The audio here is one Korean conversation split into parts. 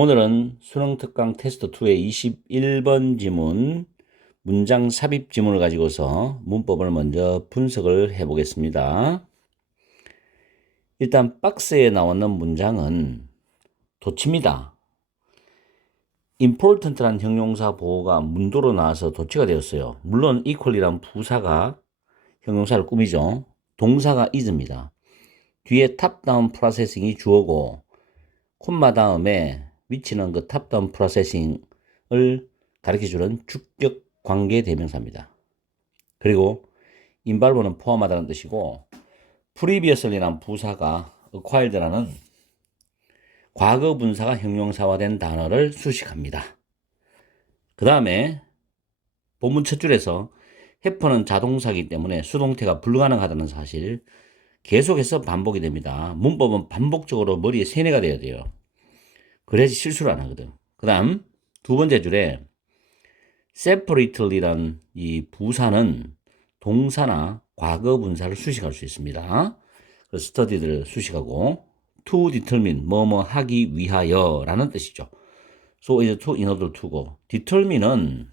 오늘은 수능 특강 테스트 2의 21번 지문, 문장 삽입 지문을 가지고서 문법을 먼저 분석을 해 보겠습니다. 일단 박스에 나오는 문장은 도치입니다. important란 형용사 보호가 문도로 나와서 도치가 되었어요. 물론 equal이란 부사가 형용사를 꾸미죠. 동사가 is입니다. 뒤에 탑다운 프로세싱이 주어고 콤마 다음에 위치는 그 탑다운 프로세싱을 가리켜주는 주격 관계 대명사입니다. 그리고 involve는 포함하다는 뜻이고 previously라는 부사가 acquired라는 과거 분사가 형용사화된 단어를 수식합니다. 그 다음에 본문 첫 줄에서 have는 자동사이기 때문에 수동태가 불가능하다는 사실 계속해서 반복이 됩니다. 문법은 반복적으로 머리에 세뇌가 돼야 돼요. 그래야지 실수를 안 하거든. 그 다음 두 번째 줄에 separately란 이 부사는 동사나 과거 분사를 수식할 수 있습니다. 그래서 study를 수식하고 to determine 뭐뭐 하기 위하여 라는 뜻이죠. so is to in order to고 determine은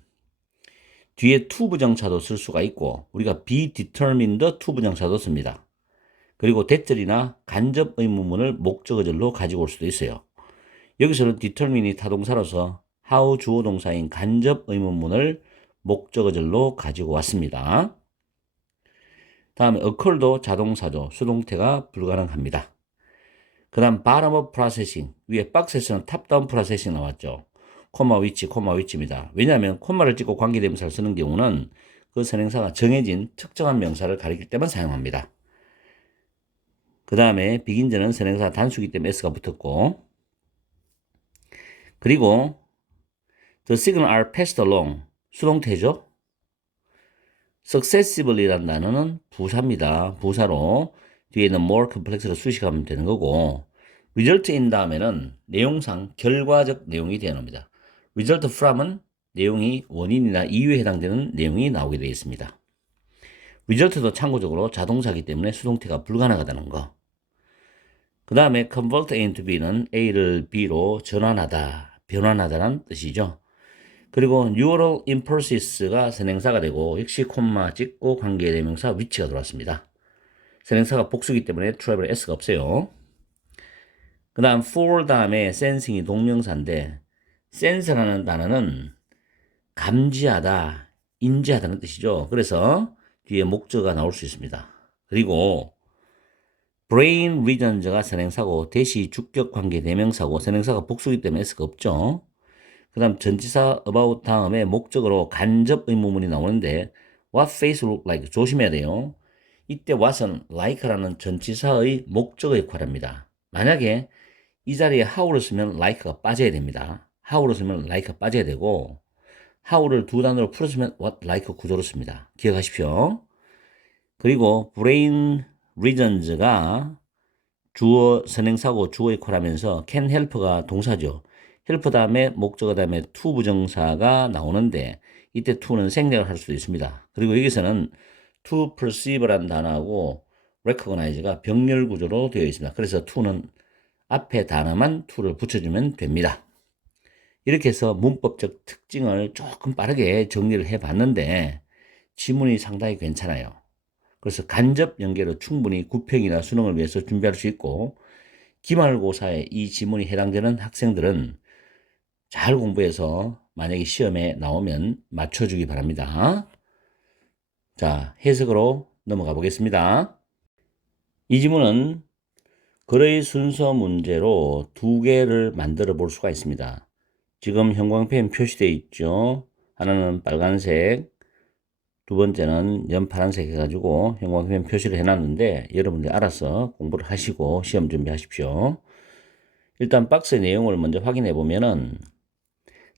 뒤에 to 부정차도 쓸 수가 있고 우리가 be determined to 부정차도 씁니다. 그리고 대절이나 간접 의문문을 목적어절로 가지고 올 수도 있어요. 여기서는 determine이 타동사로서 how 주어 동사인 간접 의문문을 목적어절로 가지고 왔습니다. 다음에 occur도 자동사죠. 수동태가 불가능합니다. 그 다음 bottom up processing 위에 박스에서는 top down processing 나왔죠. 코마 위치입니다. 왜냐하면 콤마를 찍고 관계대명사를 쓰는 경우는 그 선행사가 정해진 특정한 명사를 가리킬 때만 사용합니다. 그 다음에 비긴저는 선행사 단수기 때문에 s가 붙었고 그리고 the signal are passed along 수동태죠. successively라는 단어는 부사입니다. 부사로 뒤에 있는 more complex를 수식하면 되는 거고 result in 다음에는 내용상 결과적 내용이 되어 옵니다. result from은 내용이 원인이나 이유에 해당되는 내용이 나오게 되어 있습니다. result도 참고적으로 자동사이기 때문에 수동태가 불가능하다는 거. 그 다음에 convert A into B는 A를 B로 전환하다, 변환하다는 뜻이죠. 그리고 neural impulses가 선행사가 되고 역시 콤마 찍고 관계대명사 위치가 들어왔습니다. 선행사가 복수기 때문에 travel에 s가 없어요. 그 다음 for 다음에 sensing이 동명사인데 sense라는 단어는 감지하다, 인지하다는 뜻이죠. 그래서 뒤에 목적어가 나올 수 있습니다. 그리고 brain regions가 선행사고 대시 주격 관계 대명사고 선행사가 복수기 때문에 s가 없죠. 그 다음 전치사 about 다음에 목적으로 간접 의문문이 나오는데 what face look like 조심해야 돼요. 이때 what은 like라는 전치사의 목적의 역할을 합니다. 만약에 이 자리에 how를 쓰면 like가 빠져야 됩니다. how를 쓰면 like가 빠져야 되고 how를 두 단어로 풀어쓰면 what like 구조로 씁니다. 기억하십시오. 그리고 brain regions가 주어 선행사고 주어 역할하면서 can help가 동사죠. help 다음에 목적어 다음에 to 부정사가 나오는데 이때 to는 생략을 할 수도 있습니다. 그리고 여기서는 to perceive라는 단어하고 recognize가 병렬 구조로 되어 있습니다. 그래서 to는 앞에 단어만 to를 붙여주면 됩니다. 이렇게 해서 문법적 특징을 조금 빠르게 정리를 해봤는데 지문이 상당히 괜찮아요. 그래서 간접 연계로 충분히 구평이나 수능을 위해서 준비할 수 있고 기말고사에 이 지문이 해당되는 학생들은 잘 공부해서 만약에 시험에 나오면 맞춰주기 바랍니다. 자, 해석으로 넘어가 보겠습니다. 이 지문은 글의 순서 문제로 두 개를 만들어 볼 수가 있습니다. 지금 형광펜 표시되어 있죠. 하나는 빨간색, 두 번째는 연파란색 해가지고 형광펜 표시를 해놨는데 여러분들 알아서 공부를 하시고 시험 준비하십시오. 일단 박스의 내용을 먼저 확인해 보면은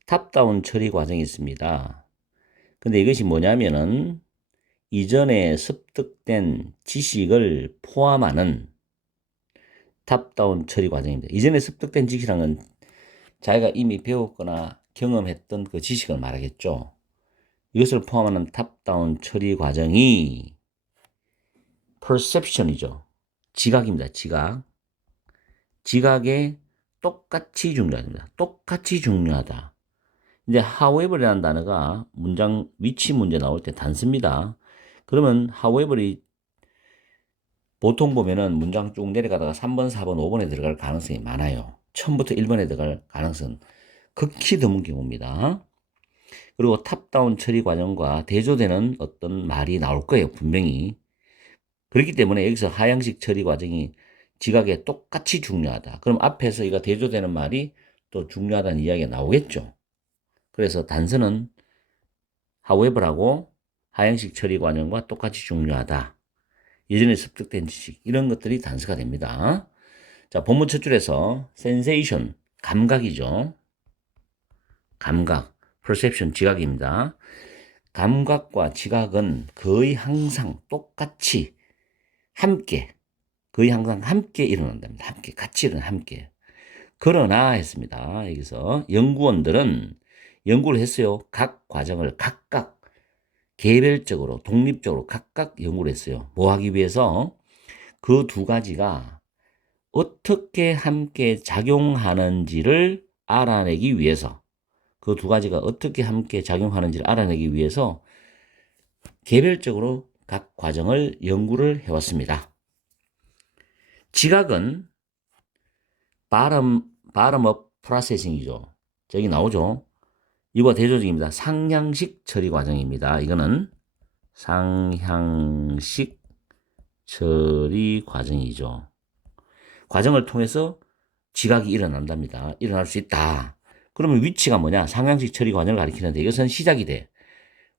탑다운 처리 과정이 있습니다. 근데 이것이 뭐냐면은 이전에 습득된 지식을 포함하는 탑다운 처리 과정입니다. 이전에 습득된 지식이란 건 자기가 이미 배웠거나 경험했던 그 지식을 말하겠죠. 이것을 포함하는 탑다운 처리 과정이 perception이죠. 지각입니다. 지각. 지각의 똑같이 중요합니다. 똑같이 중요하다. 이제 however이라는 단어가 문장 위치 문제 나올 때 단습니다. 그러면 however이 보통 보면은 문장 쭉 내려가다가 3번, 4번, 5번에 들어갈 가능성이 많아요. 처음부터 1번에 들어갈 가능성은 극히 드문 경우입니다. 그리고 탑다운 처리 과정과 대조되는 어떤 말이 나올 거예요. 분명히. 그렇기 때문에 여기서 하향식 처리 과정이 지각에 똑같이 중요하다. 그럼 앞에서 이거 대조되는 말이 또 중요하다는 이야기가 나오겠죠. 그래서 단서는 however하고 하향식 처리 과정과 똑같이 중요하다. 예전에 습득된 지식 이런 것들이 단서가 됩니다. 자, 본문 첫 줄에서 sensation 감각이죠. 감각, perception 지각입니다. 감각과 지각은 거의 항상 똑같이 함께 거의 항상 함께 일어난답니다. 함께 같이 일어나 함께. 그러나 했습니다. 여기서 연구원들은 연구를 했어요. 각 과정을 각각 개별적으로 독립적으로 각각 연구를 했어요. 뭐 하기 위해서? 그 두 가지가 어떻게 함께 작용하는지를 알아내기 위해서 그 두 가지가 어떻게 함께 작용하는지를 알아내기 위해서 개별적으로 각 과정을 연구를 해왔습니다. 지각은 bottom-up processing이죠. 저기 나오죠. 이거 대조적입니다. 상향식 처리 과정입니다. 이거는 상향식 처리 과정이죠. 과정을 통해서 지각이 일어난답니다. 일어날 수 있다. 그러면 위치가 뭐냐? 상향식 처리 과정을 가리키는데 이것은 시작이 돼.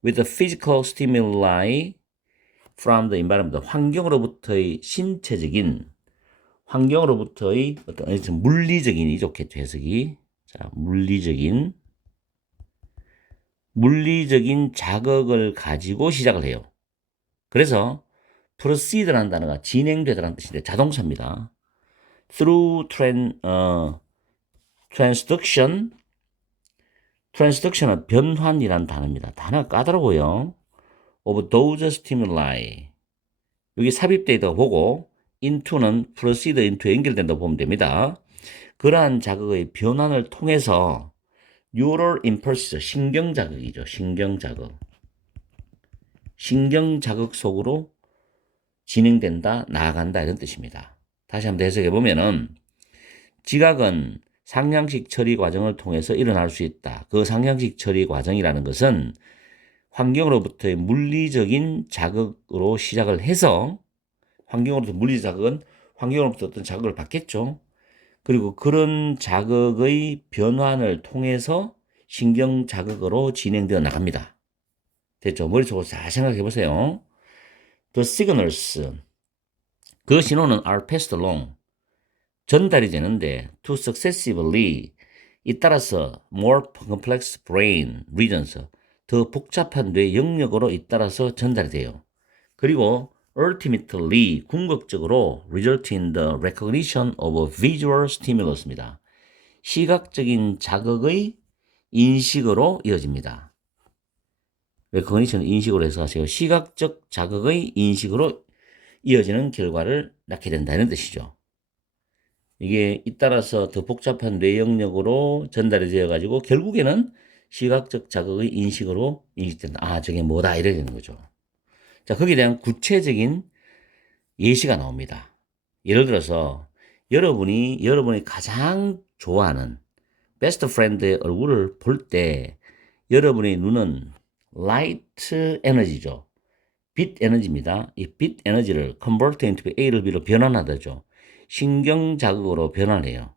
With the physical stimuli from the environment. 환경으로부터의 신체적인 환경으로부터의 어떤 물리적인이 좋겠죠, 해석이. 자, 물리적인 자극을 가지고 시작을 해요. 그래서 proceed라는 단어가 진행되다라는 뜻인데 자동차입니다. Through transduction은 변환이라는 단어입니다. 단어가 까다로워요. Of those stimuli. 여기 삽입되어 있다고 보고 into는 proceed into에 연결된다고 보면 됩니다. 그러한 자극의 변환을 통해서 neural impulse, 신경자극이죠. 신경자극 속으로 진행된다, 나아간다 이런 뜻입니다. 다시 한번 해석해 보면은 지각은 상향식 처리 과정을 통해서 일어날 수 있다. 그 상향식 처리 과정이라는 것은 환경으로부터의 물리적인 자극으로 시작을 해서 물리적 자극은 환경으로부터 어떤 자극을 받겠죠. 그리고 그런 자극의 변환을 통해서 신경 자극으로 진행되어 나갑니다. 됐죠? 머릿속으로 잘 생각해 보세요. The signals, 그 신호는 are passed along, 전달이 되는데 to successively, 잇따라서 more complex brain regions, 더 복잡한 뇌 영역으로 잇따라서 전달이 돼요. 그리고 ultimately, 궁극적으로 result in the recognition of a visual stimulus입니다. 시각적인 자극의 인식으로 이어집니다. recognition 인식으로 해서 하세요. 시각적 자극의 인식으로 이어지는 결과를 낳게 된다 이런 뜻이죠. 이게 잇따라서 더 복잡한 뇌 영역으로 전달이 되어 가지고 결국에는 시각적 자극의 인식으로 인식된다. 아, 저게 뭐다 이래 되는 거죠. 자, 거기에 대한 구체적인 예시가 나옵니다. 예를 들어서 여러분이 가장 좋아하는 베스트 프렌드의 얼굴을 볼 때 여러분의 눈은 라이트 에너지죠. 빛 에너지입니다. 이 빛 에너지를 convert into A를 B로 변환하다죠. 신경 자극으로 변환해요.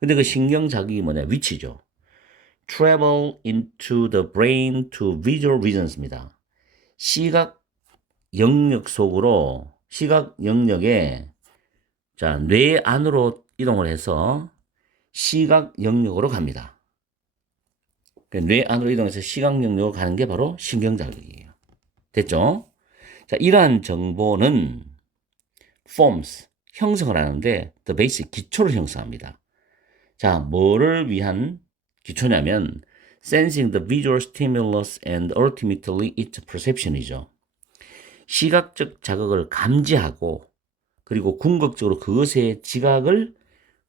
근데 그 신경 자극이 뭐냐? 위치죠. travel into the brain to visual regions입니다. 시각 영역에 자, 뇌 안으로 이동을 해서 시각 영역으로 갑니다. 그러니까 뇌 안으로 이동해서 시각 영역으로 가는 게 바로 신경 자극이에요. 됐죠? 자, 이러한 정보는 forms, 형성을 하는데 the basic, 기초를 형성합니다. 자, 뭐를 위한 기초냐면 sensing the visual stimulus and ultimately its perception이죠. 시각적 자극을 감지하고 그리고 궁극적으로 그것의 지각을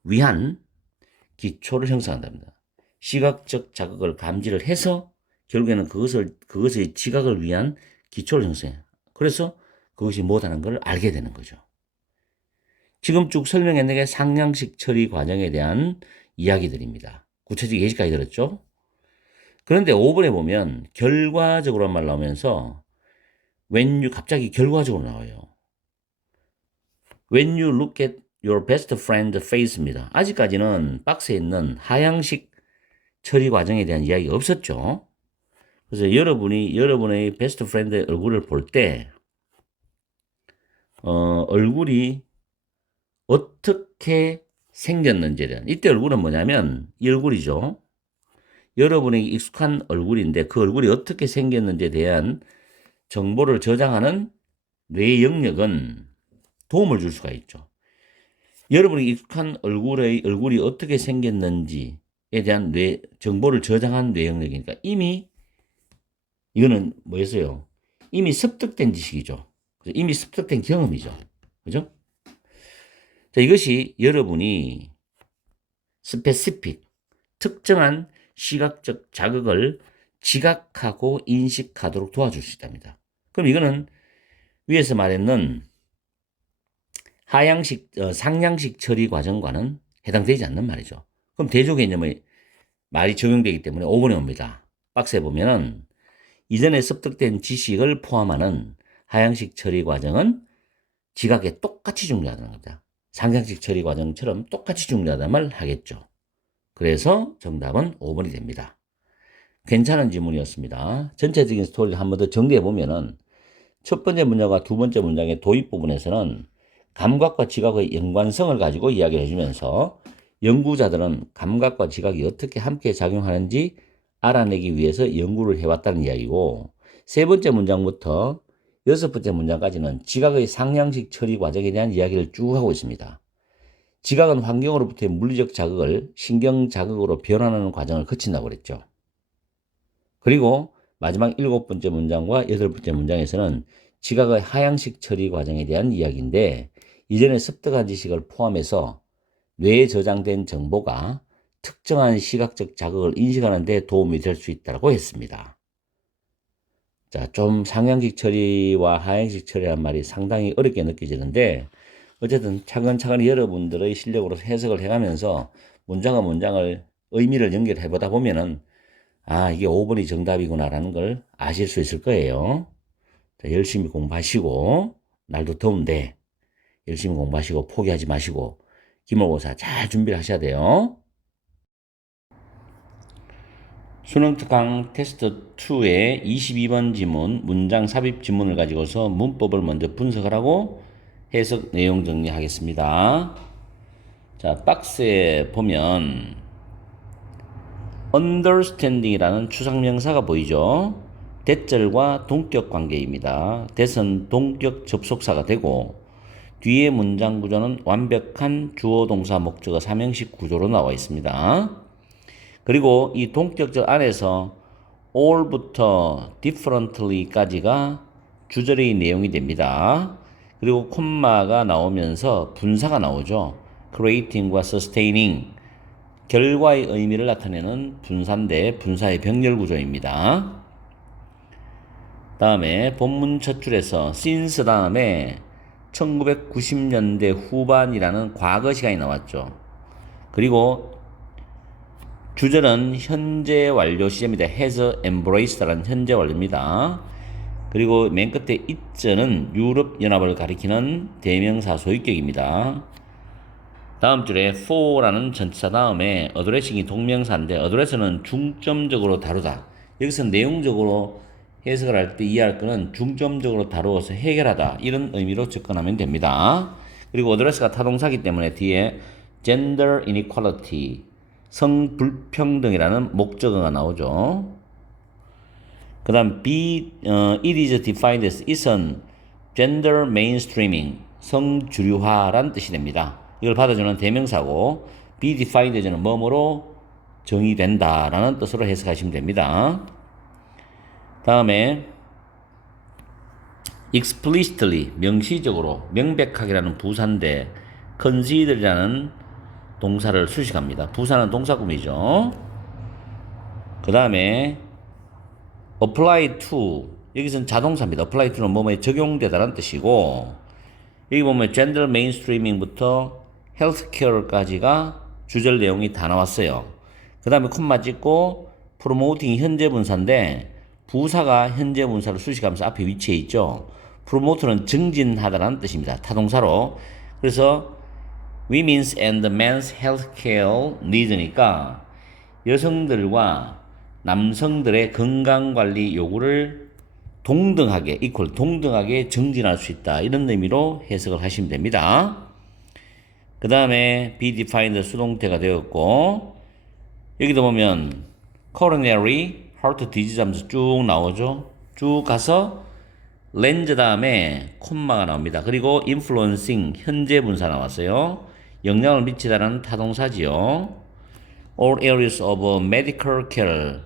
위한 기초를 형성한답니다. 시각적 자극을 감지를 해서 결국에는 그것의 지각을 위한 기초를 형성해요. 그래서 그것이 뭐다는 걸 알게 되는 거죠. 지금 쭉 설명했는 게 상향식 처리 과정에 대한 이야기들입니다. 구체적 예시까지 들었죠? 그런데 5번에 보면 결과적으로 말 나오면서 갑자기 결과적으로 나와요. When you look at your best friend's face입니다. 아직까지는 박스에 있는 하향식 처리 과정에 대한 이야기가 없었죠. 그래서 여러분의 베스트 프렌드의 얼굴을 볼 때, 얼굴이 어떻게 생겼는지에 대한, 이때 얼굴은 뭐냐면, 이 얼굴이죠. 여러분에게 익숙한 얼굴인데, 그 얼굴이 어떻게 생겼는지에 대한 정보를 저장하는 뇌 영역은 도움을 줄 수가 있죠. 여러분에게 익숙한 얼굴이 어떻게 생겼는지에 대한 정보를 저장한 뇌 영역이니까 이거는 뭐였어요? 이미 습득된 지식이죠. 이미 습득된 경험이죠. 그죠? 자, 이것이 여러분이 스페시픽, 특정한 시각적 자극을 지각하고 인식하도록 도와줄 수 있답니다. 그럼 이거는 위에서 말했는 상향식 처리 과정과는 해당되지 않는 말이죠. 그럼 대조 개념의 말이 적용되기 때문에 5번에 옵니다. 박스에 보면은 이전에 습득된 지식을 포함하는 하향식 처리 과정은 지각에 똑같이 중요하다는 겁니다. 상향식 처리 과정처럼 똑같이 중요하다는 말 하겠죠. 그래서 정답은 5번이 됩니다. 괜찮은 질문이었습니다. 전체적인 스토리를 한 번 더 정리해 보면은 첫 번째 문장과 두 번째 문장의 도입 부분에서는 감각과 지각의 연관성을 가지고 이야기를 해주면서 연구자들은 감각과 지각이 어떻게 함께 작용하는지 알아내기 위해서 연구를 해왔다는 이야기고, 세 번째 문장부터 여섯 번째 문장까지는 지각의 상향식 처리 과정에 대한 이야기를 쭉 하고 있습니다. 지각은 환경으로부터의 물리적 자극을 신경 자극으로 변환하는 과정을 거친다고 그랬죠. 그리고 마지막 일곱 번째 문장과 여덟 번째 문장에서는 지각의 하향식 처리 과정에 대한 이야기인데, 이전에 습득한 지식을 포함해서 뇌에 저장된 정보가 특정한 시각적 자극을 인식하는 데 도움이 될 수 있다고 했습니다. 자, 좀 상향식 처리와 하향식 처리란 말이 상당히 어렵게 느껴지는데, 어쨌든 차근차근 여러분들의 실력으로 해석을 해가면서 문장과 문장을 의미를 연결해 보다 보면은 이게 5번이 정답이구나라는 걸 아실 수 있을 거예요. 자, 열심히 공부하시고, 날도 더운데 열심히 공부하시고 포기하지 마시고 기말고사 잘 준비를 하셔야 돼요. 수능 특강 테스트 2의 22번 지문, 문장 삽입 지문을 가지고서 문법을 먼저 분석을 하고 해석 내용 정리하겠습니다. 자, 박스에 보면 understanding이라는 추상명사가 보이죠? 대절과 동격 관계입니다. 대은 동격 접속사가 되고 뒤에 문장 구조는 완벽한 주어 동사 목적어 삼형식 구조로 나와 있습니다. 그리고 이 동격절 안에서 all부터 differently까지가 주절의 내용이 됩니다. 그리고 콤마가 나오면서 분사가 나오죠. creating과 sustaining, 결과의 의미를 나타내는 분사인데 분사의 병렬 구조입니다. 다음에 본문 첫 줄에서 since 다음에 1990년대 후반이라는 과거 시간이 나왔죠. 그리고 주절은 현재 완료 시제입니다. has embraced라는 현재 완료입니다. 그리고 맨 끝에 it는 유럽연합을 가리키는 대명사 소유격입니다. 다음 줄에 for라는 전치사 다음에 addressing이 동명사인데 address는 중점적으로 다루다. 여기서 내용적으로 해석을 할 때 이해할 거는 중점적으로 다루어서 해결하다, 이런 의미로 접근하면 됩니다. 그리고 address가 타동사기 때문에 뒤에 gender inequality, 성불평등이라는 목적어가 나오죠. 그 다음 it is defined as it은 gender mainstreaming, 성주류화란 뜻이 됩니다. 이걸 받아주는 대명사고, be defined as는 뭐뭐로 정의된다라는 뜻으로 해석하시면 됩니다. 다음에 explicitly, 명시적으로, 명백하게라는 부사인데 consider이라는 동사를 수식합니다. 부사는 동사구문이죠. 그 다음에 apply to 여기서는 자동사입니다. apply to는 뭐뭐에 적용되다라는 뜻이고 여기 보면 gender mainstreaming부터 healthcare까지가 주절 내용이 다 나왔어요. 그 다음에 콤마 찍고 promoting 현재 분사인데 부사가 현재 분사를 수식하면서 앞에 위치해 있죠. promote는 증진하다라는 뜻입니다. 타동사로. 그래서 women's and men's healthcare needs니까 여성들과 남성들의 건강관리 요구를 동등하게, 동등하게 증진할 수 있다. 이런 의미로 해석을 하시면 됩니다. 그 다음에 be defined 수동태가 되었고 여기도 보면 coronary heart disease 하면서 쭉 나오죠. 쭉 가서 렌즈 다음에 콤마가 나옵니다. 그리고 influencing 현재 분사 나왔어요. 영향을 미치다라는 타동사지요. all areas of medical care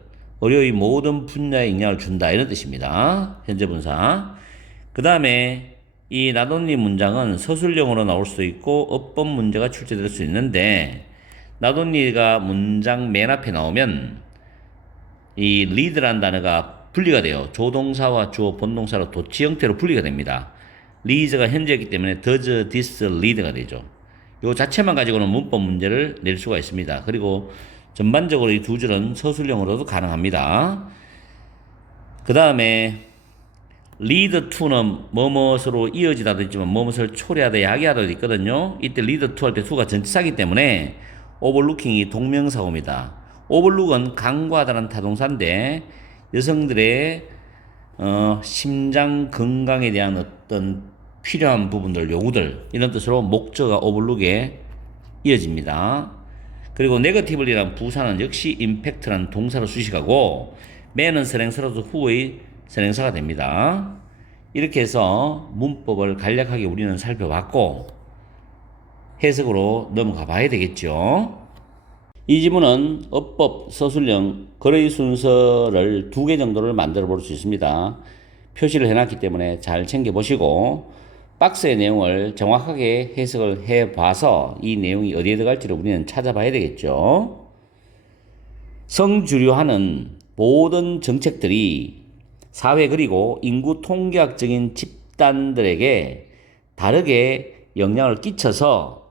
의료의 모든 분야에 영향을 준다 이런 뜻입니다. 현재 분사. 그 다음에 이 not only 문장은 서술형으로 나올 수도 있고 어법 문제가 출제될 수 있는데 not only가 문장 맨 앞에 나오면 이 lead라는 단어가 분리가 돼요. 조동사와 주어 본동사로 도치 형태로 분리가 됩니다. leads가 현재이기 때문에 does this lead가 되죠. 요 자체만 가지고는 문법 문제를 낼 수가 있습니다. 그리고 전반적으로 이 두 줄은 서술형으로도 가능합니다. 그 다음에 lead to는 뭐뭇으로 이어지다도 있지만 뭐뭇을 초래하다 야기하다도 있거든요. 이때 lead to 할 때 to가 전치사이기 때문에 overlooking이 동명사어입니다. overlook은 간과하다는 타동사인데 여성들의 심장 건강에 대한 어떤 필요한 부분들, 요구들 이런 뜻으로 목적어가 overlook에 이어집니다. 그리고 negatively란 부사는 역시 impact라는 동사로 수식하고 man은 선행사로서 후의 선행사가 됩니다. 이렇게 해서 문법을 간략하게 우리는 살펴봤고 해석으로 넘어가 봐야 되겠죠. 이 지문은 어법, 서술형, 거의 순서를 2개 정도를 만들어 볼 수 있습니다. 표시를 해놨기 때문에 잘 챙겨보시고 박스의 내용을 정확하게 해석을 해봐서 이 내용이 어디에 들어갈지를 우리는 찾아봐야 되겠죠. 성주류하는 모든 정책들이 사회 그리고 인구 통계학적인 집단들에게 다르게 영향을 끼쳐서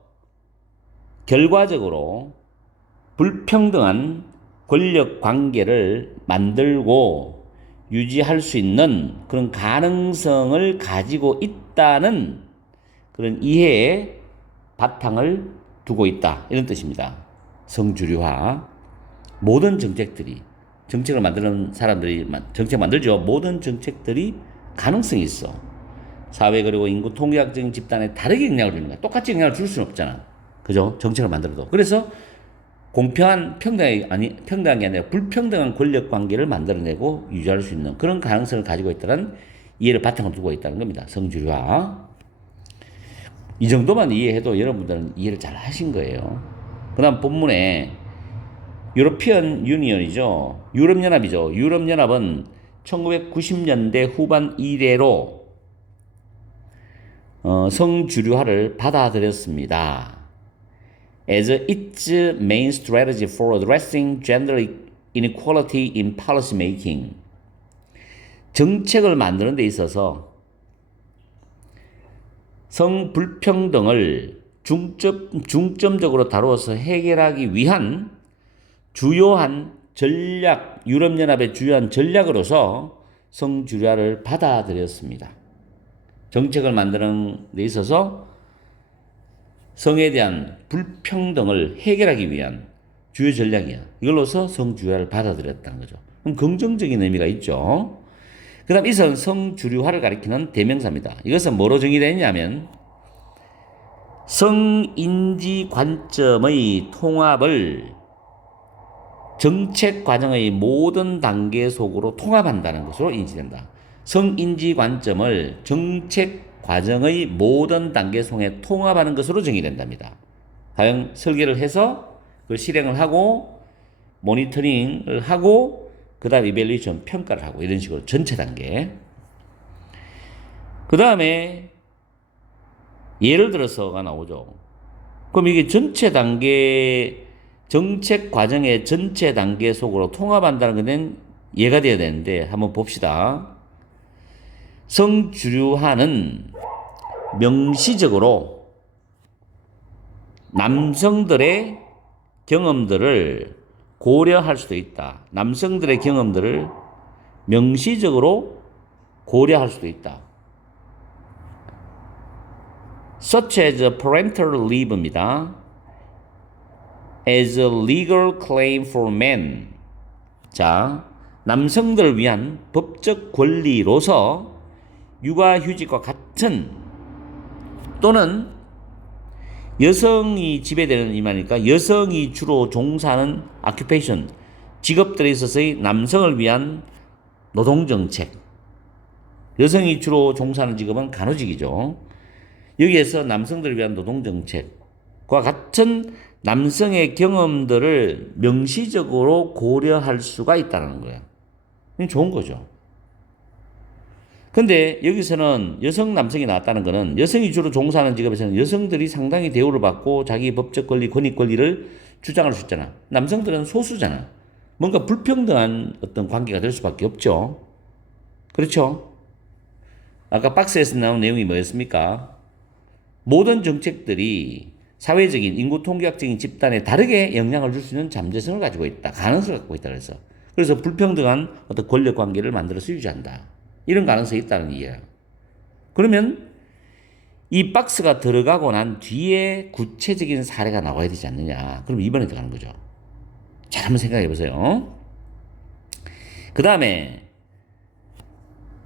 결과적으로 불평등한 권력 관계를 만들고 유지할 수 있는 그런 가능성을 가지고 있다는 그런 이해에 바탕을 두고 있다. 이런 뜻입니다. 성주류화. 모든 정책들이, 정책을 만드는 사람들이 정책 만들죠. 모든 정책들이 가능성이 있어. 사회 그리고 인구 통계학적인 집단에 다르게 영향을 주는 거야. 똑같이 영향을 줄 수는 없잖아. 그죠? 정책을 만들어도. 그래서 공평한 평등한 게 아니라 불평등한 권력 관계를 만들어내고 유지할 수 있는 그런 가능성을 가지고 있다는 이해를 바탕으로 두고 있다는 겁니다. 성주류화. 이 정도만 이해해도 여러분들은 이해를 잘 하신 거예요. 그 다음 본문에 유로피언 유니언이죠. 유럽연합이죠. 유럽연합은 1990년대 후반 이래로 성주류화를 받아들였습니다. as its main strategy for addressing gender inequality in policy making. 정책을 만드는 데 있어서 성불평등을 중점적으로 다루어서 해결하기 위한 주요한 전략, 유럽연합의 주요한 전략으로서 성주류화를 받아들였습니다. 정책을 만드는 데 있어서 성에 대한 불평등을 해결하기 위한 주요 전략이야. 이걸로서 성주류화를 받아들였다는 거죠. 그럼 긍정적인 의미가 있죠. 그 다음 이것은 성주류화를 가리키는 대명사입니다. 이것은 뭐로 정의되냐면 성인지 관점의 통합을 정책 과정의 모든 단계 속으로 통합한다는 것으로 인지된다. 성인지 관점을 정책 과정의 모든 단계 속에 통합하는 것으로 정의된답니다. 과연 설계를 해서 그 실행을 하고 모니터링을 하고 그 다음 이밸리에이션 평가를 하고 이런 식으로 전체 단계. 그 다음에 예를 들어서가 나오죠. 그럼 이게 전체 단계, 정책 과정의 전체 단계 속으로 통합한다는 것은 이해가 돼야 되는데 한번 봅시다. 성주류화는 명시적으로 남성들의 경험들을 고려할 수도 있다. 남성들의 경험들을 명시적으로 고려할 수도 있다. Such as parental leave입니다. As a legal claim for men. 자, 남성들을 위한 법적 권리로서 육아휴직과 같은 또는 여성이 지배되는 이 말이니까 여성이 주로 종사하는 occupation, 직업들에 있어서의 남성을 위한 노동정책. 여성이 주로 종사하는 직업은 간호직이죠. 여기에서 남성들을 위한 노동정책과 같은 남성의 경험들을 명시적으로 고려할 수가 있다는 거예요. 좋은 거죠. 근데 여기서는 여성, 남성이 나왔다는 것은 여성이 주로 종사하는 직업에서는 여성들이 상당히 대우를 받고 자기 법적 권리, 권익 권리를 주장할 수 있잖아. 남성들은 소수잖아. 뭔가 불평등한 어떤 관계가 될 수밖에 없죠. 그렇죠? 아까 박스에서 나온 내용이 뭐였습니까? 모든 정책들이 사회적인 인구 통계학적인 집단에 다르게 영향을 줄 수 있는 잠재성을 가지고 있다. 가능성을 갖고 있다. 그래서 불평등한 어떤 권력 관계를 만들어서 유지한다. 이런 가능성이 있다는 이해야. 그러면 이 박스가 들어가고 난 뒤에 구체적인 사례가 나와야 되지 않느냐. 그럼 이번에 들어가는 거죠. 잘 한번 생각해 보세요. 그 다음에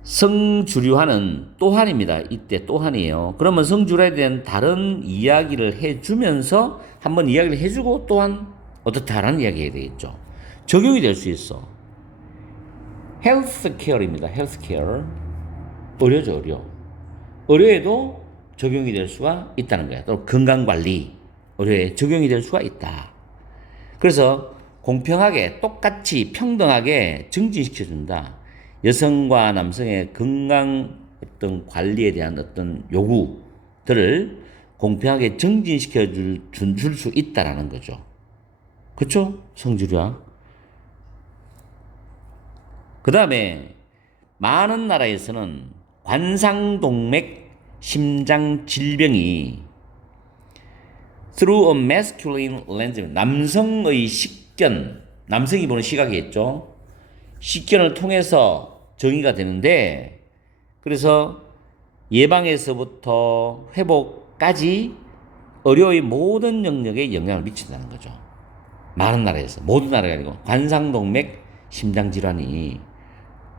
성주류화는 또한입니다. 이때 또한이에요. 그러면 성주류화에 대한 다른 이야기를 해주면서 한번 이야기를 해주고 또한 어떻다라는 이야기 해야 되겠죠. 적용이 될 수 있어. 헬스케어입니다. 헬스케어. 의료죠, 의료. 의료에도 적용이 될 수가 있다는 거야. 또 건강관리, 의료에 적용이 될 수가 있다. 그래서 공평하게 똑같이 평등하게 증진시켜준다. 여성과 남성의 건강 어떤 관리에 대한 어떤 요구들을 공평하게 증진시켜 줄 수 있다라는 거죠. 그렇죠? 성주류화. 그 다음에 많은 나라에서는 관상동맥 심장 질병이 through a masculine lens, 남성의 식견, 남성이 보는 시각이겠죠. 식견을 통해서 정의가 되는데, 그래서 예방에서부터 회복까지 의료의 모든 영역에 영향을 미친다는 거죠. 많은 나라에서, 모든 나라가 아니고 관상동맥 심장질환이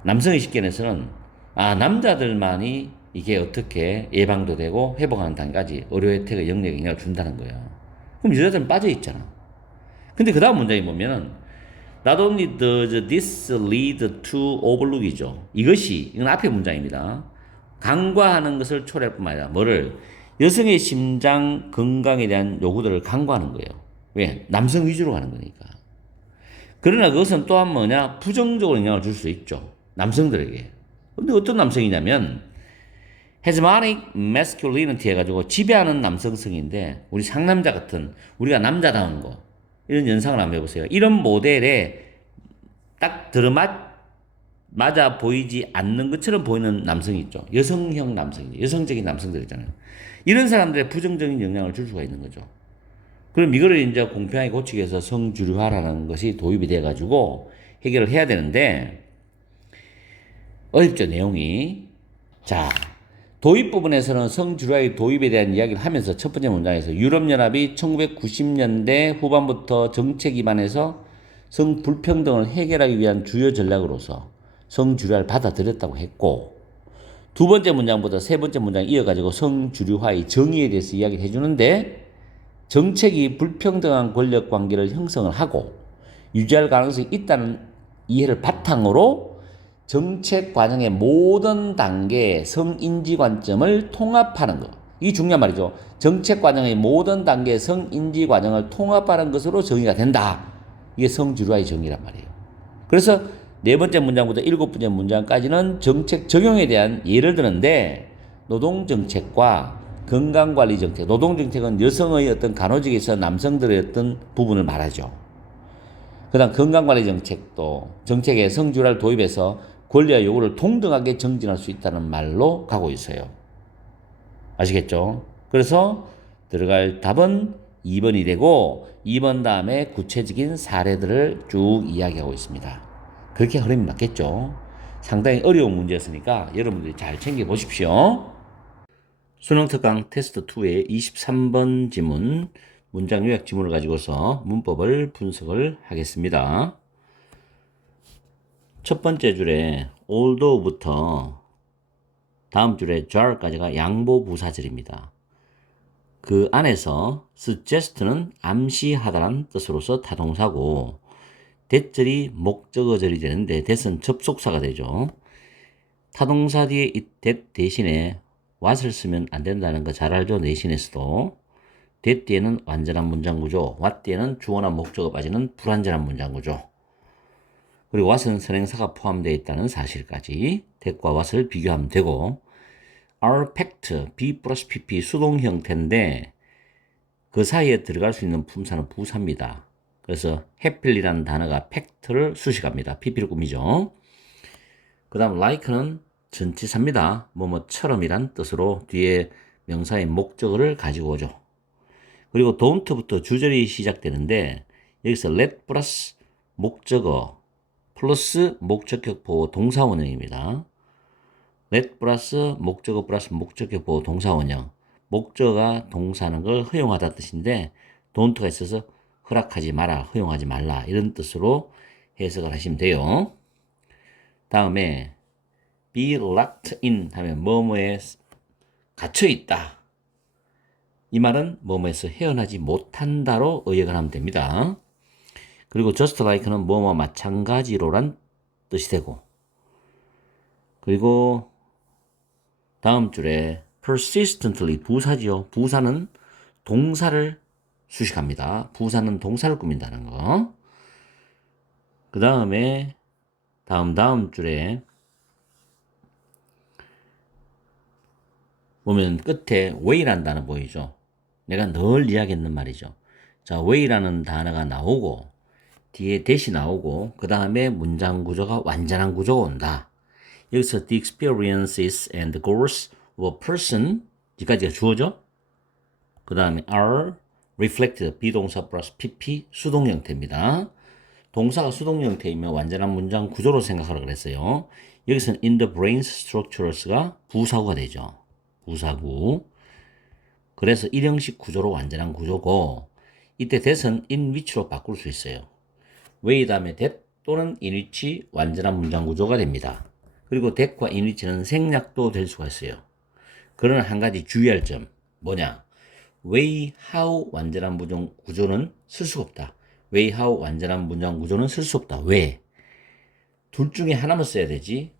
남성의 식견에서는 남자들만이 이게 어떻게 예방도 되고 회복하는 단계까지 의료 혜택의 영역에 영향을 준다는 거예요. 그럼 여자들은 빠져 있잖아. 근데 그 다음 문장에 보면은 Not only does this lead to overlook이죠. 이건 앞의 문장입니다. 간과하는 것을 초래할 뿐만 아니라 뭐를? 여성의 심장 건강에 대한 요구들을 간과하는 거예요. 왜? 남성 위주로 가는 거니까. 그러나 그것은 또한 뭐냐? 부정적으로 영향을 줄 수 있죠. 남성들에게. 근데 어떤 남성이냐면 hegemonic masculinity 해가지고 지배하는 남성성인데 우리 상남자 같은 우리가 남자다운 거 이런 연상을 한번 해보세요. 이런 모델에 딱 맞아 보이지 않는 것처럼 보이는 남성이 있죠. 여성형 남성이죠. 여성적인 남성들 있잖아요. 이런 사람들의 부정적인 영향을 줄 수가 있는 거죠. 그럼 이거를 이제 공평하게 고치기 위해서 성주류화라는 것이 도입이 돼가지고 해결을 해야 되는데 어렵죠, 내용이. 자, 도입 부분에서는 성주류화의 도입에 대한 이야기를 하면서 첫 번째 문장에서 유럽연합이 1990년대 후반부터 정책 기반에서 성불평등을 해결하기 위한 주요 전략으로서 성주류화를 받아들였다고 했고, 두 번째 문장보다 세 번째 문장 이어가지고 성주류화의 정의에 대해서 이야기를 해주는데 정책이 불평등한 권력 관계를 형성을 하고 유지할 가능성이 있다는 이해를 바탕으로 정책 과정의 모든 단계의 성인지 관점을 통합하는 것. 이게 중요한 말이죠. 정책 과정의 모든 단계의 성인지 과정을 통합하는 것으로 정의가 된다. 이게 성주류화의 정의란 말이에요. 그래서 네 번째 문장부터 일곱 번째 문장까지는 정책 적용에 대한 예를 드는데 노동정책과 건강관리 정책, 노동정책은 여성의 어떤 간호직에서 남성들의 어떤 부분을 말하죠. 그 다음 건강관리 정책도 정책에 성주를 도입해서 권리와 요구를 동등하게 정진할 수 있다는 말로 가고 있어요. 아시겠죠? 그래서 들어갈 답은 2번이 되고 2번 다음에 구체적인 사례들을 쭉 이야기하고 있습니다. 그렇게 흐름이 맞겠죠? 상당히 어려운 문제였으니까 여러분들이 잘 챙겨보십시오. 수능특강 테스트 2의 23번 지문, 문장 요약 지문을 가지고서 문법을 분석을 하겠습니다. 첫 번째 줄에 although부터 다음 줄에 jar까지가 양보 부사절입니다. 그 안에서 suggest는 암시하다라는 뜻으로서 타동사고 that절이 목적어절이 되는데 that은 접속사가 되죠. 타동사 뒤에 이 that 대신에 what을 쓰면 안 된다는 거 잘 알죠? 내신에서도. that 뒤에는 완전한 문장 구조, what 뒤에는 주어나 목적어 빠지는 불완전한 문장 구조. 그리고 what은 선행사가 포함되어 있다는 사실까지 that과 what을 비교하면 되고 are packed, be 플러스 pp 수동 형태인데 그 사이에 들어갈 수 있는 품사는 부사입니다. 그래서 happy라는 단어가 packed를 수식합니다. pp를 꾸미죠. 그 다음 like는 전치사입니다. 뭐뭐처럼이란 뜻으로 뒤에 명사의 목적어를 가지고 오죠. 그리고 don't부터 주절이 시작되는데 여기서 let 플러스 목적어 플러스 목적격 보호 동사원형입니다. let 플러스 목적어 플러스 목적격 보호 동사원형. 목적어가 동사하는 걸 허용하다 뜻인데 don't가 있어서 허락하지 마라, 허용하지 말라 이런 뜻으로 해석을 하시면 돼요. 다음에 be locked in 하면 뭐뭐에 갇혀 있다. 이 말은 뭐뭐에서 헤어나지 못한다로 의역을 하면 됩니다. 그리고 just like는 뭐뭐 마찬가지로란 뜻이 되고 그리고 다음 줄에 persistently 부사지요. 부사는 동사를 수식합니다. 부사는 동사를 꾸민다는 거. 그 다음에 다음 줄에 보면 끝에 way라는 단어 보이죠? 내가 늘 이야기했는 말이죠. 자, way라는 단어가 나오고 뒤에 that이 나오고 그 다음에 문장 구조가 완전한 구조가 온다. 여기서 the experiences and goals of a person 여기까지가 주어죠. 그 다음에 are reflected 비동사 플러스 pp 수동 형태입니다. 동사가 수동 형태이면 완전한 문장 구조로 생각하라 그랬어요. 여기서는 in the brain's structures가 부사구가 되죠. 부사구. 그래서 일형식 구조로 완전한 구조고 이때 that은 in which로 바꿀 수 있어요. way 다음에 that 또는 in which 완전한 문장 구조가 됩니다. 그리고 that과 in which는 생략도 될 수가 있어요. 그러나 한 가지 주의할 점 뭐냐? way, how 완전한 문장 구조는 쓸 수가 없다. way, how 완전한 문장 구조는 쓸 수 없다. 왜? 둘 중에 하나만 써야 되지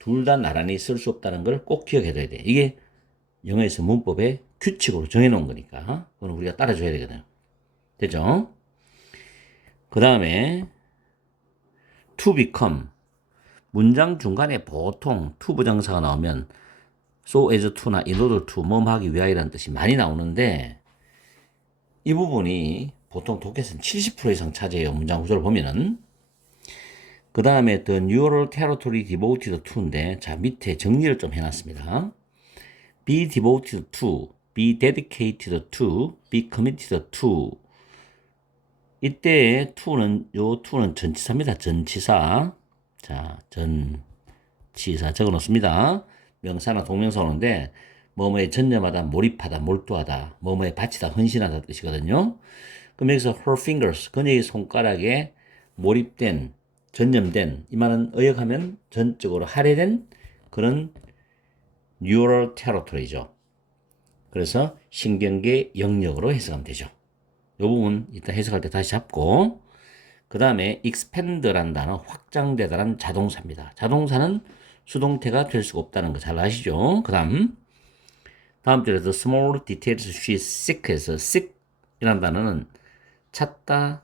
둘 다 나란히 쓸 수 없다는 걸 꼭 기억해둬야 돼. 이게 영어에서 문법의 규칙으로 정해놓은 거니까 그건 우리가 따라줘야 되거든요. 되죠? 그 다음에 to become 문장 중간에 보통 to 부정사가 나오면 so as to나 in order to 뭐뭐 하기 위하여라는 뜻이 많이 나오는데 이 부분이 보통 독해에서는 70% 이상 차지해요. 문장 구조를 보면은. 그 다음에 the neural territory devoted to인데 자 밑에 정리를 좀 해놨습니다. be devoted to, be dedicated to, be committed to 이때 to는 요 to는 전치사입니다. 전치사. 자, 전치사 적어 놓습니다. 명사나 동명사 오는데 뭐뭐에 전념하다, 몰입하다, 몰두하다, 뭐뭐에 바치다, 헌신하다 뜻이거든요. 그럼 여기서 her fingers, 그녀의 손가락에 몰입된, 전념된 이 말은 의역하면 전적으로 할애된 그런 neural territory죠. 그래서 신경계 영역으로 해석하면 되죠. 이 부분 이따 해석할 때 다시 잡고 그 다음에 expand라는 단어 확장되다라는 자동사입니다. 자동사는 수동태가 될 수가 없다는 거 잘 아시죠? 그 다음 줄에서 small details she seek에서 seek이라는 단어는 찾다,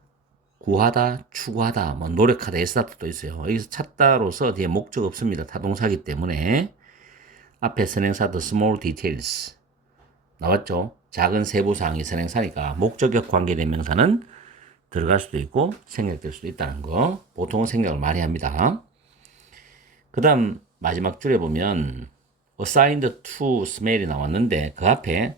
구하다, 추구하다, 뭐 노력하다, 애쓰다 뜻도 있어요. 여기서 찾다로서 뒤에 목적 없습니다. 타동사기 때문에 앞에 선행사 the small details 나왔죠? 작은 세부사항이 선행사니까 목적격 관계대명사는 들어갈 수도 있고 생략될 수도 있다는 거. 보통은 생략을 많이 합니다. 그 다음 마지막 줄에 보면 assigned to smell이 나왔는데 그 앞에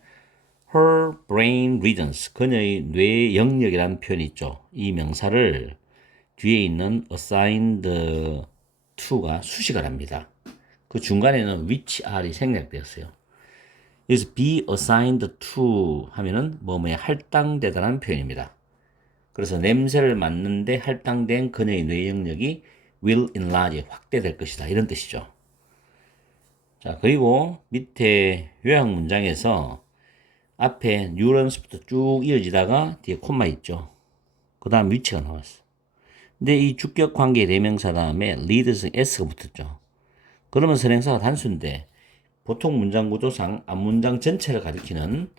her brain regions, 그녀의 뇌 영역이라는 표현이 있죠. 이 명사를 뒤에 있는 assigned to가 수식을 합니다. 그 중간에는 which are이 생략되었어요. 여기서 be assigned to 하면은 뭐뭐에 할당되다라는 표현입니다. 그래서 냄새를 맡는데 할당된 그녀의 뇌 영역이 will enlarge, 확대될 것이다. 이런 뜻이죠. 자, 그리고 밑에 요약 문장에서 앞에 뉴런스부터 쭉 이어지다가 뒤에 콤마 있죠. 그 다음 위치가 나왔어. 근데 이 주격 관계 대명사 다음에 leads s가 붙었죠. 그러면 선행사가 단수인데 보통 문장 구조상 앞문장 전체를 가리키는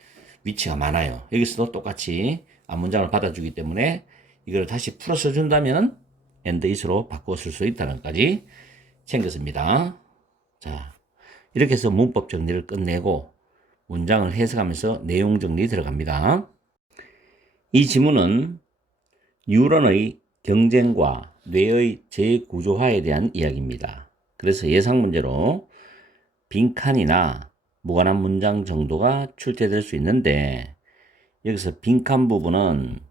위치가 많아요. 여기서도 똑같이 앞문장을 받아주기 때문에 이걸 다시 풀어 써준다면 and is로 바꿔 쓸 수 있다는 것까지 챙겼습니다. 자, 이렇게 해서 문법 정리를 끝내고 문장을 해석하면서 내용 정리 들어갑니다. 이 지문은 뉴런의 경쟁과 뇌의 재구조화에 대한 이야기입니다. 그래서 예상 문제로 빈칸이나 무관한 문장 정도가 출제될 수 있는데 여기서 빈칸 부분은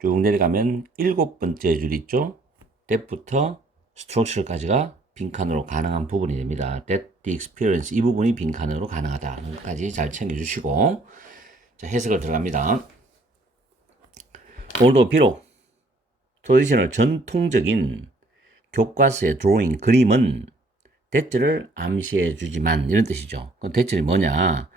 쭉 내려가면 7번째 줄 있죠? that부터 structure까지가 빈칸으로 가능한 부분이 됩니다. that the experience, 이 부분이 빈칸으로 가능하다는 것까지 잘 챙겨주시고 자, 해석을 들어갑니다. 오늘도 비록 트레디셔널 전통적인 교과서의 드로잉, 그림은 that를 암시해 주지만 이런 뜻이죠. 그럼 that이 뭐냐?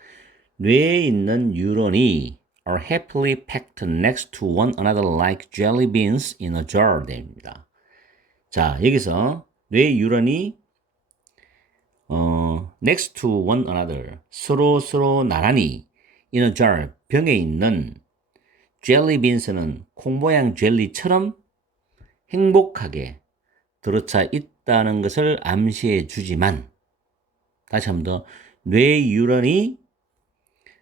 뇌에 있는 뉴런이 are happily packed next to one another like jelly beans in a jar 됩니다. 자, 여기서 뇌 뉴런이 next to one another, 서로 나란히 in a jar, 병에 있는 jelly beans는 콩 모양 젤리처럼 행복하게 들어차 있다는 것을 암시해 주지만, 다시 한 번 더, 뇌 뉴런이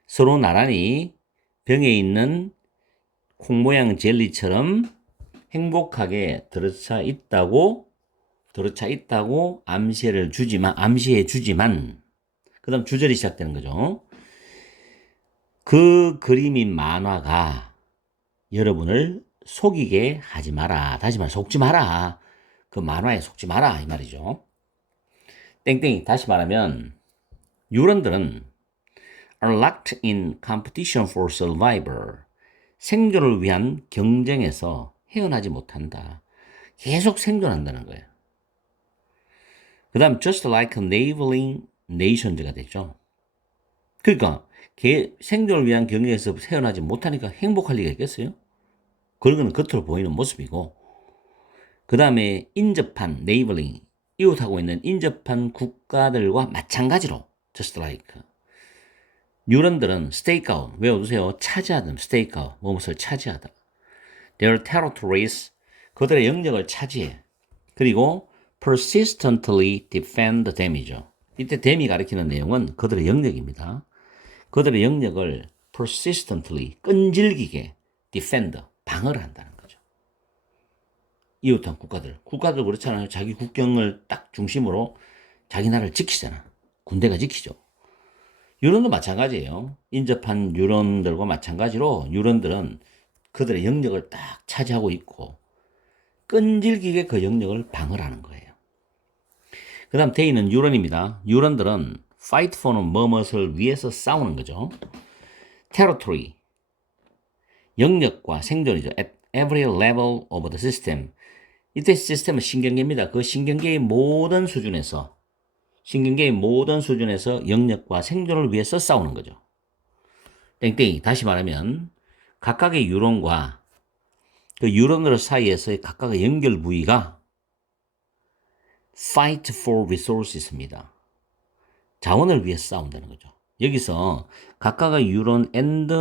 서로 나란히 병에 있는 콩 모양 젤리처럼 행복하게 들어차 있다고 암시해 주지만, 그 다음 주절이 시작되는 거죠. 그 그림인 만화가 여러분을 속이게 하지 마라. 다시 말해, 속지 마라. 그 만화에 속지 마라. 이 말이죠. 땡땡이, 다시 말하면, 뉴런들은 are locked in competition for survival. 생존을 위한 경쟁에서 헤어나지 못한다. 계속 생존한다는 거예요. 그 다음 just like enabling nations가 되죠. 그러니까 생존을 위한 경쟁에서 헤어나지 못하니까 행복할 리가 있겠어요? 그런 건 겉으로 보이는 모습이고, 그 다음에 인접한 enabling, 이웃하고 있는 인접한 국가들과 마찬가지로 just like 뉴런들은 stake out, 외워두세요. 차지하다, stake out, 무엇을 차지하다. Their territories, 그들의 영역을 차지해. 그리고 persistently defend them이죠. 이때 them이 가리키는 내용은 그들의 영역입니다. 그들의 영역을 persistently, 끈질기게 defend, 방어를 한다는 거죠. 이웃한 국가들 그렇잖아요. 자기 국경을 딱 중심으로 자기 나라를 지키잖아. 군대가 지키죠. 유런도 마찬가지예요. 인접한 유런들과 마찬가지로 유런들은 그들의 영역을 딱 차지하고 있고 끈질기게 그 영역을 방어하는 거예요. 그 다음 데이는 유런입니다. 유런들은 fight for는 뭐뭇을 위해서 싸우는 거죠. territory, 영역과 생존이죠. at every level of the system. 이때 시스템은 신경계입니다. 그 신경계의 모든 수준에서 영역과 생존을 위해서 싸우는 거죠. 땡땡이, 다시 말하면 각각의 뉴런과 그 뉴런들 사이에서의 각각의 연결 부위가 fight for resources입니다. 자원을 위해서 싸운다는 거죠. 여기서 각각의 뉴런 and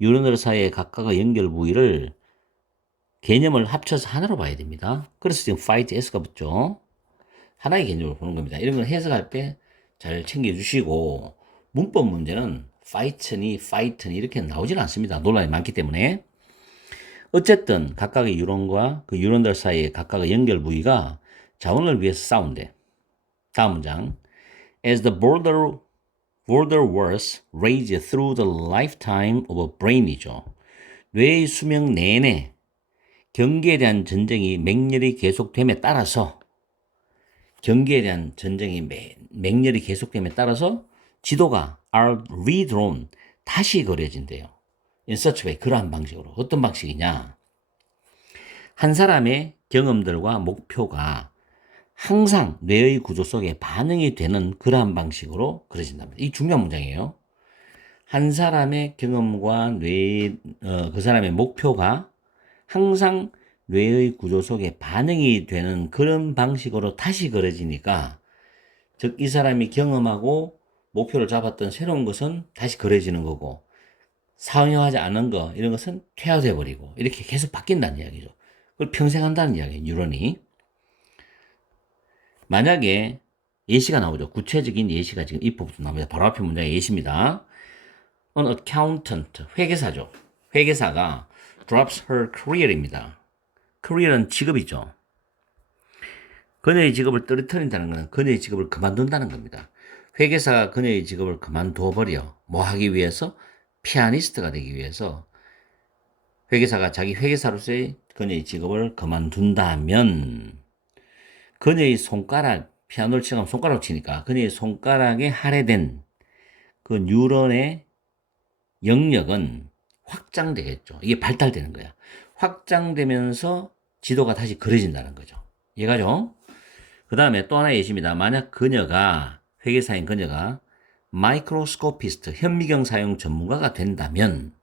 뉴런들 사이의 각각의 연결 부위를 개념을 합쳐서 하나로 봐야 됩니다. 그래서 지금 fight s가 붙죠. 하나의 개념으로 보는 겁니다. 이런 걸 해석할 때 잘 챙겨주시고, 문법 문제는 파이트니 이렇게 나오지는 않습니다. 논란이 많기 때문에. 어쨌든 각각의 유론과 그 유론들 사이의 각각의 연결 부위가 자원을 위해서 싸운대. 다음 문장. As the border wars rage through the lifetime of a brain이죠. 뇌의 수명 내내 경기에 대한 전쟁이 맹렬히 계속됨에 따라서 지도가 are redrawn 다시 그려진대요. In such way 그러한 방식으로. 어떤 방식이냐? 한 사람의 경험들과 목표가 항상 뇌의 구조 속에 반영이 되는 그러한 방식으로 그려진답니다. 이 중요한 문장이에요. 한 사람의 경험과 그 사람의 목표가 항상 뇌의 구조 속에 반영이 되는 그런 방식으로 다시 그려지니까, 즉 이 사람이 경험하고 목표를 잡았던 새로운 것은 다시 그려지는 거고, 사용하지 않은 거 이런 것은 퇴화돼 버리고 이렇게 계속 바뀐다는 이야기죠. 그걸 평생 한다는 이야기예요. 뉴런이. 만약에 예시가 나오죠. 구체적인 예시가 지금 이 부분 나옵니다. 바로 앞에 문장의 예시입니다. An accountant, 회계사죠. 회계사가 drops her career입니다. career은 직업이죠. 그녀의 직업을 떨어뜨린다는 것은 그녀의 직업을 그만둔다는 겁니다. 회계사가 그녀의 직업을 그만둬버려. 뭐 하기 위해서? 피아니스트가 되기 위해서. 회계사가 자기 회계사로서의 그녀의 직업을 그만둔다면 그녀의 손가락, 피아노를 치면 손가락으로 치니까 그녀의 손가락에 할애된 그 뉴런의 영역은 확장되겠죠. 이게 발달되는 거야. 확장되면서 지도가 다시 그려진다는 거죠. 이해가죠? 그 다음에 또 하나의 예시입니다. 만약 회계사인 그녀가 마이크로스코피스트, 현미경 사용 전문가가 된다면,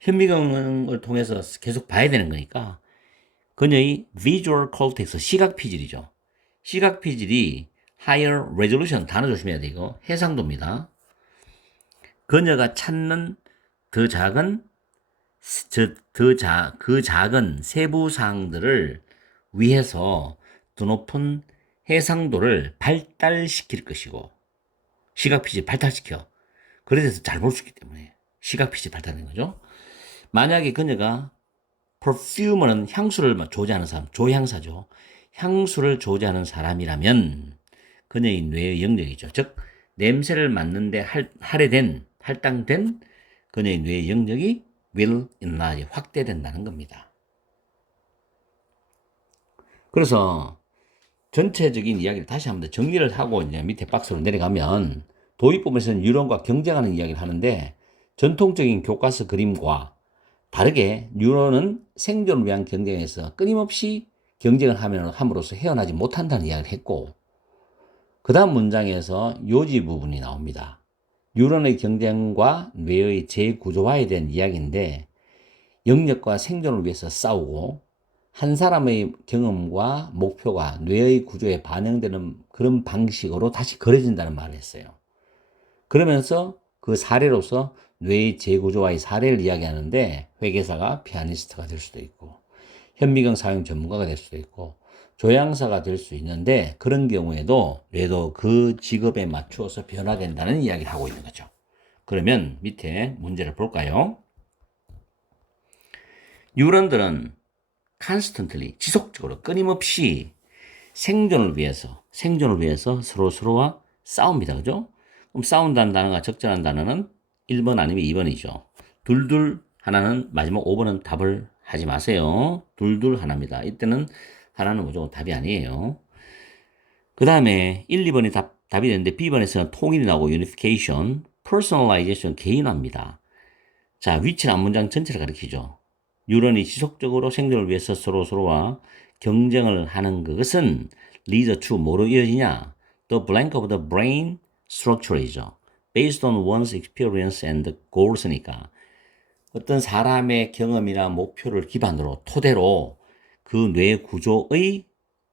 현미경을 통해서 계속 봐야 되는 거니까 그녀의 visual cortex, 시각 피질이죠. 시각 피질이 higher resolution, 단어 조심해야 돼. 이거 해상도입니다. 그녀가 찾는 그 작은 세부 사항들을 위해서 더 높은 해상도를 발달시킬 것이고, 시각 피질 발달시켜. 그래서 잘 볼 수 있기 때문에 시각 피질 발달하는 거죠. 만약에 그녀가 perfume는 향수를 조제하는 사람, 조향사죠. 향수를 조제하는 사람이라면 그녀의 뇌의 영역이죠. 즉 냄새를 맡는데 할당된 그녀의 뇌의 영역이 will enlarge, 확대된다는 겁니다. 그래서 전체적인 이야기를 다시 한번 더 정리를 하고 이제 밑에 박스로 내려가면, 도입부에서는 뉴런과 경쟁하는 이야기를 하는데, 전통적인 교과서 그림과 다르게 뉴런은 생존을 위한 경쟁에서 끊임없이 경쟁을 함으로써 헤어나지 못한다는 이야기를 했고, 그 다음 문장에서 요지 부분이 나옵니다. 뉴런의 경쟁과 뇌의 재구조화에 대한 이야기인데, 영역과 생존을 위해서 싸우고 한 사람의 경험과 목표가 뇌의 구조에 반영되는 그런 방식으로 다시 그려진다는 말을 했어요. 그러면서 그 사례로서 뇌의 재구조화의 사례를 이야기하는데, 회계사가 피아니스트가 될 수도 있고 현미경 사용 전문가가 될 수도 있고 조향사가 될 수 있는데, 그런 경우에도 뇌도 그 직업에 맞추어서 변화된다는 이야기를 하고 있는 거죠. 그러면 밑에 문제를 볼까요? 뉴런들은 constantly, 지속적으로 끊임없이 생존을 위해서 서로와 싸웁니다. 그죠? 그럼 싸운다는 단어가 적절한 단어는 1번 아니면 2번이죠. 둘둘 하나는, 마지막 5번은 답을 하지 마세요. 둘둘 하나입니다. 이때는 하나는 무조건 답이 아니에요. 그 다음에 1, 2번이 답이 되는데 B번에서는 통일이 나오고 unification, personalization, 개인화입니다. 자, 위치는 앞문장 전체를 가리키죠. 뉴런이 지속적으로 생존을 위해서 서로와 경쟁을 하는 것은 leads to 뭐로 이어지냐? The blank of the brain structure이죠. Based on one's experience and goals니까 어떤 사람의 경험이나 목표를 기반으로, 토대로 그 뇌 구조의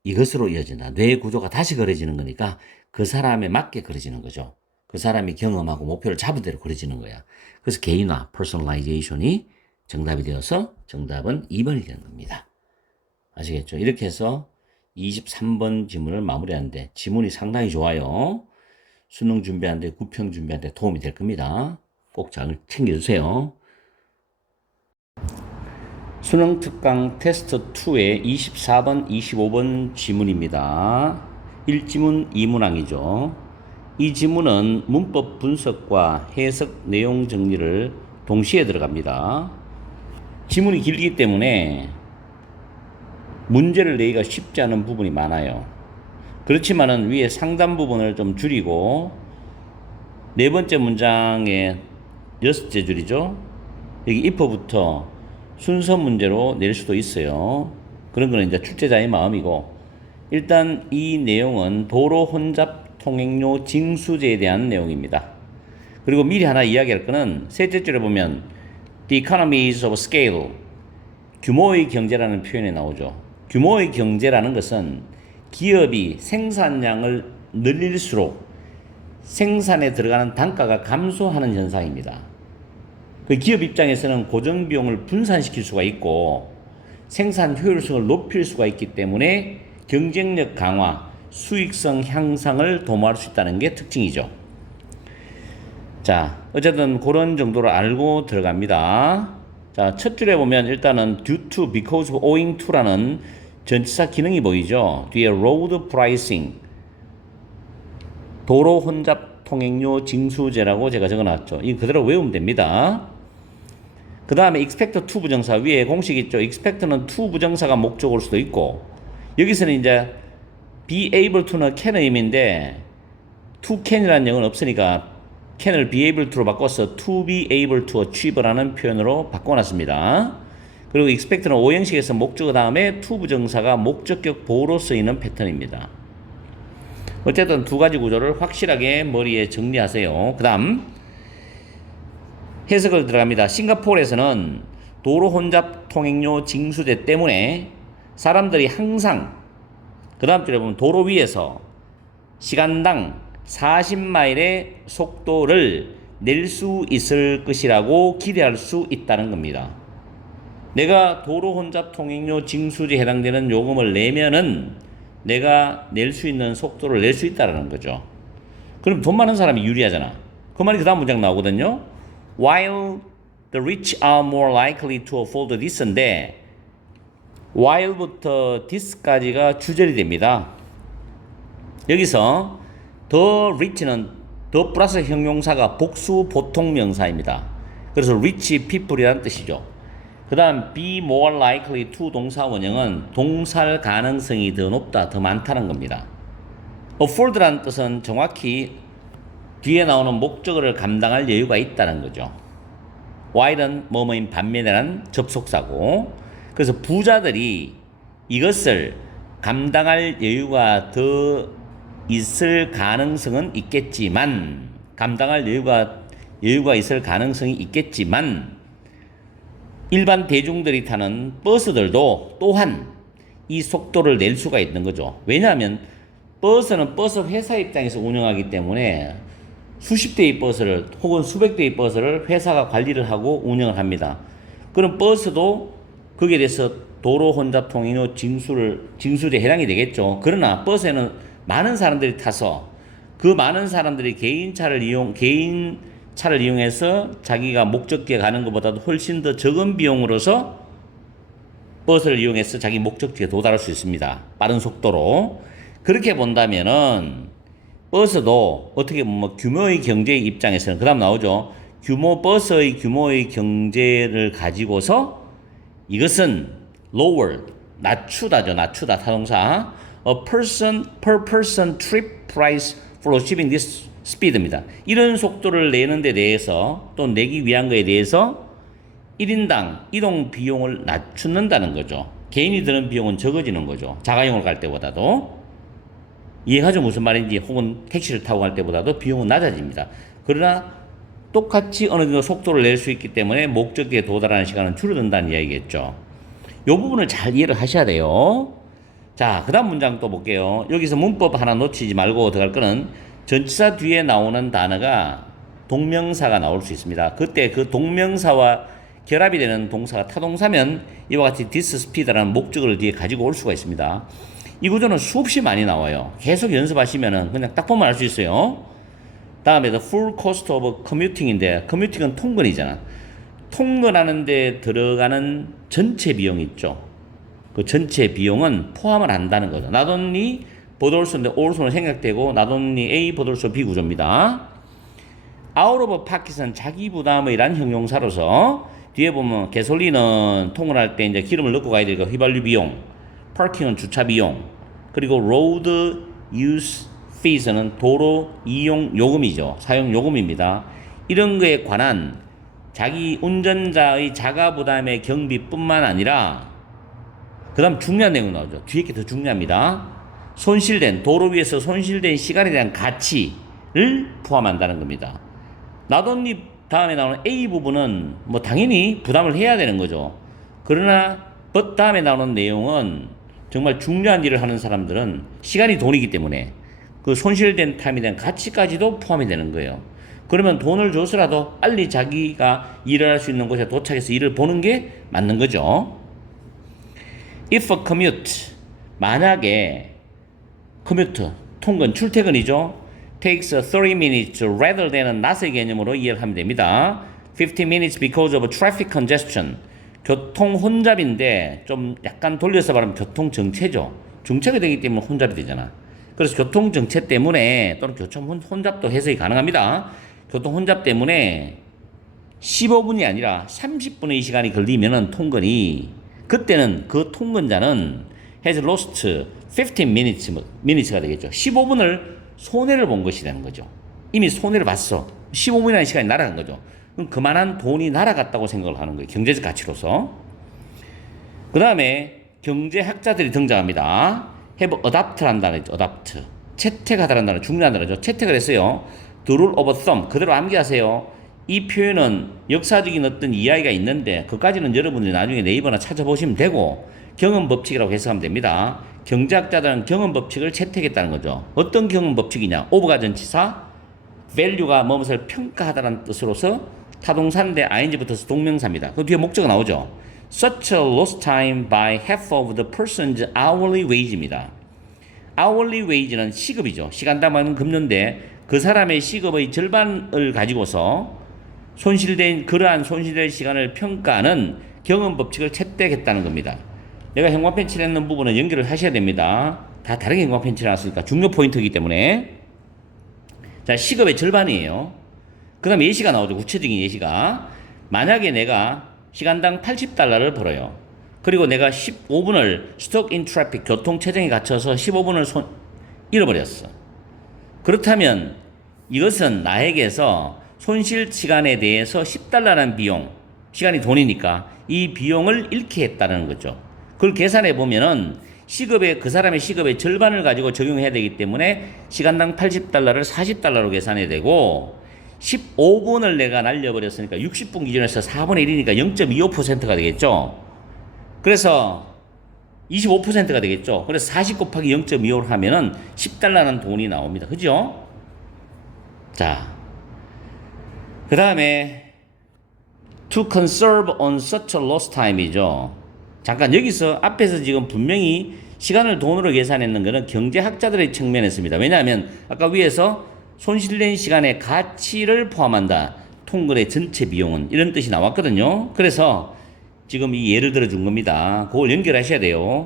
이것으로 이어진다. 뇌 구조가 다시 그려지는 거니까 그 사람에 맞게 그려지는 거죠. 그 사람이 경험하고 목표를 잡은 대로 그려지는 거야. 그래서 개인화, personalization이 정답이 되어서 정답은 2번이 되는 겁니다. 아시겠죠? 이렇게 해서 23번 지문을 마무리하는데, 지문이 상당히 좋아요. 수능 준비하는데, 구평 준비하는데 도움이 될 겁니다. 꼭 잘 챙겨주세요. 수능 특강 테스트 2의 24번, 25번 지문입니다. 1지문 2문항이죠. 이 지문은 문법 분석과 해석 내용 정리를 동시에 들어갑니다. 지문이 길기 때문에 문제를 내기가 쉽지 않은 부분이 많아요. 그렇지만은 위에 상단 부분을 좀 줄이고 네 번째 문장의 여섯째 줄이죠. 여기 if부터 순서 문제로 낼 수도 있어요. 그런 거는 이제 출제자의 마음이고, 일단 이 내용은 도로 혼잡 통행료 징수제에 대한 내용입니다. 그리고 미리 하나 이야기할 거는 셋째 줄에 보면 The economies of scale, 규모의 경제라는 표현이 나오죠. 규모의 경제라는 것은 기업이 생산량을 늘릴수록 생산에 들어가는 단가가 감소하는 현상입니다. 그 기업 입장에서는 고정 비용을 분산시킬 수가 있고 생산 효율성을 높일 수가 있기 때문에 경쟁력 강화, 수익성 향상을 도모할 수 있다는 게 특징이죠. 자, 어쨌든 그런 정도로 알고 들어갑니다. 자, 첫 줄에 보면 일단은 due to, because of, owing to라는 전치사 기능이 보이죠. 뒤에 road pricing, 도로 혼잡 통행료 징수제라고 제가 적어놨죠. 이거 그대로 외우면 됩니다. 그 다음에 expect to 부정사 위에 공식 있죠. expect는 to 부정사가 목적어일 수도 있고, 여기서는 이제 be able to는 can의 의미인데 to can이라는 영어는 없으니까 can을 be able to로 바꿔서 to be able to achieve라는 표현으로 바꿔놨습니다. 그리고 expect는 오형식에서 목적어 다음에 to 부정사가 목적격 보호로 쓰이는 패턴입니다. 어쨌든 두 가지 구조를 확실하게 머리에 정리하세요. 그 다음 해석을 들어갑니다. 싱가포르에서는 도로 혼잡 통행료 징수제 때문에 사람들이 항상, 그 다음 줄에 보면 도로 위에서 시간당 40마일의 속도를 낼 수 있을 것이라고 기대할 수 있다는 겁니다. 내가 도로 혼잡 통행료 징수제에 해당되는 요금을 내면은 내가 낼 수 있는 속도를 낼 수 있다는 거죠. 그럼 돈 많은 사람이 유리하잖아. 그 말이 그 다음 문장 나오거든요. While the rich are more likely to afford this인데 while부터 this까지가 주절이 됩니다. 여기서 the rich는 the 플러스 형용사가 복수 보통 명사입니다. 그래서 rich people이라는 뜻이죠. 그 다음 be more likely to 동사 원형은 동사할 가능성이 더 높다, 더 많다는 겁니다. afford라는 뜻은 정확히 뒤에 나오는 목적어를 감당할 여유가 있다는 거죠. while은 뭐뭐인 반면이라는 접속사고, 그래서 부자들이 이것을 감당할 여유가 더 있을 가능성은 있겠지만, 감당할 여유가 있을 가능성이 있겠지만, 일반 대중들이 타는 버스들도 또한 이 속도를 낼 수가 있는 거죠. 왜냐하면 버스는 버스 회사 입장에서 운영하기 때문에 수십 대의 버스를 혹은 수백 대의 버스를 회사가 관리를 하고 운영을 합니다. 그럼 버스도 거기에 대해서 도로 혼잡 통행료 징수제에 해당이 되겠죠. 그러나 버스에는 많은 사람들이 타서 그 많은 사람들이 개인 차를 이용해서 자기가 목적지에 가는 것보다도 훨씬 더 적은 비용으로서 버스를 이용해서 자기 목적지에 도달할 수 있습니다. 빠른 속도로. 그렇게 본다면은 버스도 어떻게 보면 규모의 경제의 입장에서는 그 다음 나오죠. 버스의 규모의 경제를 가지고서 이것은 lower, 낮추다죠. 낮추다 타동사. A person per person trip price for achieving this speed입니다. 이런 속도를 내는 데 대해서 또 내기 위한 거에 대해서 1인당 이동 비용을 낮춘다는 거죠. 개인이 드는 비용은 적어지는 거죠. 자가용으로 갈 때보다도. 이해하죠? 무슨 말인지. 혹은 택시를 타고 갈 때보다도 비용은 낮아집니다. 그러나 똑같이 어느 정도 속도를 낼 수 있기 때문에 목적지에 도달하는 시간은 줄어든다는 이야기겠죠. 이 부분을 잘 이해를 하셔야 돼요. 자, 그 다음 문장 또 볼게요. 여기서 문법 하나 놓치지 말고 들어갈 거는 전치사 뒤에 나오는 단어가 동명사가 나올 수 있습니다. 그때 그 동명사와 결합이 되는 동사가 타동사면 이와 같이 this speed라는 목적어를 뒤에 가지고 올 수가 있습니다. 이 구조는 수없이 많이 나와요. 계속 연습하시면은 그냥 딱 보면 알 수 있어요. 다음에 the full cost of commuting인데 commuting은 통근이잖아. 통근하는 데 들어가는 전체 비용 있죠. 그 전체 비용은 포함을 한다는 거죠. not only but also인데 also는 생각되고 not only A but also B 구조입니다. out of pocket은 자기 부담의란 형용사로서 뒤에 보면 가솔린은 통근할 때 이제 기름을 넣고 가야 되니까 휘발유 비용, 파킹은 주차 비용, 그리고 road use fees는 도로 이용 요금이죠. 사용 요금입니다. 이런 거에 관한 자기 운전자의 자가 부담의 경비뿐만 아니라 그 다음 중요한 내용 나오죠. 뒤에 게 더 중요합니다. 손실된 도로 위에서 손실된 시간에 대한 가치를 포함한다는 겁니다. not only 다음에 나오는 A 부분은 뭐 당연히 부담을 해야 되는 거죠. 그러나 but 다음에 나오는 내용은 정말 중요한 일을 하는 사람들은 시간이 돈이기 때문에 그 손실된 타임에 대한 가치까지도 포함이 되는 거예요. 그러면 돈을 줘서라도 빨리 자기가 일을 할 수 있는 곳에 도착해서 일을 보는 게 맞는 거죠. If a commute, 만약에 commute, 통근, 출퇴근이죠. takes 30 minutes rather than not의 개념으로 이해를 하면 됩니다. 15 minutes because of traffic congestion. 교통 혼잡인데 좀 약간 돌려서 말하면 교통 정체죠. 정체가 되기 때문에 혼잡이 되잖아. 그래서 교통 정체 때문에 또는 교통 혼잡도 해석이 가능합니다. 교통 혼잡 때문에 15분이 아니라 30분의 시간이 걸리면은 통근이 그때는 그 통근자는 has lost 15 minutes가 되겠죠. 15분을 손해를 본 것이 되는 거죠. 이미 손해를 봤어. 15분이라는 시간이 날아간 거죠. 그럼 그만한 돈이 날아갔다고 생각을 하는 거예요. 경제적 가치로서. 그 다음에 경제학자들이 등장합니다. have adopt를 한다는 거죠. adopt. 채택하다라는 단어 중요한 단어죠. 채택을 했어요. The rule of thumb. 그대로 암기하세요. 이 표현은 역사적인 어떤 이야기가 있는데 그까지는 여러분들이 나중에 네이버나 찾아보시면 되고 경험 법칙이라고 해석하면 됩니다. 경제학자들은 경험 법칙을 채택했다는 거죠. 어떤 경험 법칙이냐? 오버가 전치사, value가 무엇을 평가하다는 뜻으로서 타동사인데 ing 붙어서 동명사입니다. 그 뒤에 목적어 나오죠. Such a lost time by half of the person's hourly wage입니다. hourly wage는 시급이죠. 시간당 하는 급료인데 그 사람의 시급의 절반을 가지고서 그러한 손실된 시간을 평가하는 경험 법칙을 채택했다는 겁니다. 내가 형광펜 칠했는 부분은 연결을 하셔야 됩니다. 다 다르게 형광펜 칠해놨으니까 중요 포인트이기 때문에. 자, 시급의 절반이에요. 그 다음에 예시가 나오죠. 구체적인 예시가. 만약에 내가 시간당 80달러를 벌어요. 그리고 내가 15분을 stuck in traffic, 교통체증에 갇혀서 15분을 잃어버렸어. 그렇다면 이것은 나에게서 손실 시간에 대해서 10달러라는 비용, 시간이 돈이니까 이 비용을 잃게 했다는 거죠. 그걸 계산해 보면은 그 사람의 시급의 절반을 가지고 적용해야 되기 때문에 시간당 80달러를 40달러로 계산해야 되고 15분을 내가 날려버렸으니까 60분 기준에서 4분의 1이니까 0.25%가 되겠죠. 그래서 25%가 되겠죠. 그래서 40 곱하기 0.25를 하면은 10달러라는 돈이 나옵니다. 그죠? 자, 그 다음에 to conserve on such a lost time이죠. 잠깐 여기서 앞에서 지금 분명히 시간을 돈으로 계산했는 것은 경제학자들의 측면에서입니다. 왜냐하면 아까 위에서 손실된 시간의 가치를 포함한다. 통근의 전체 비용은 이런 뜻이 나왔거든요. 그래서 지금 이 예를 들어 준 겁니다. 그걸 연결하셔야 돼요.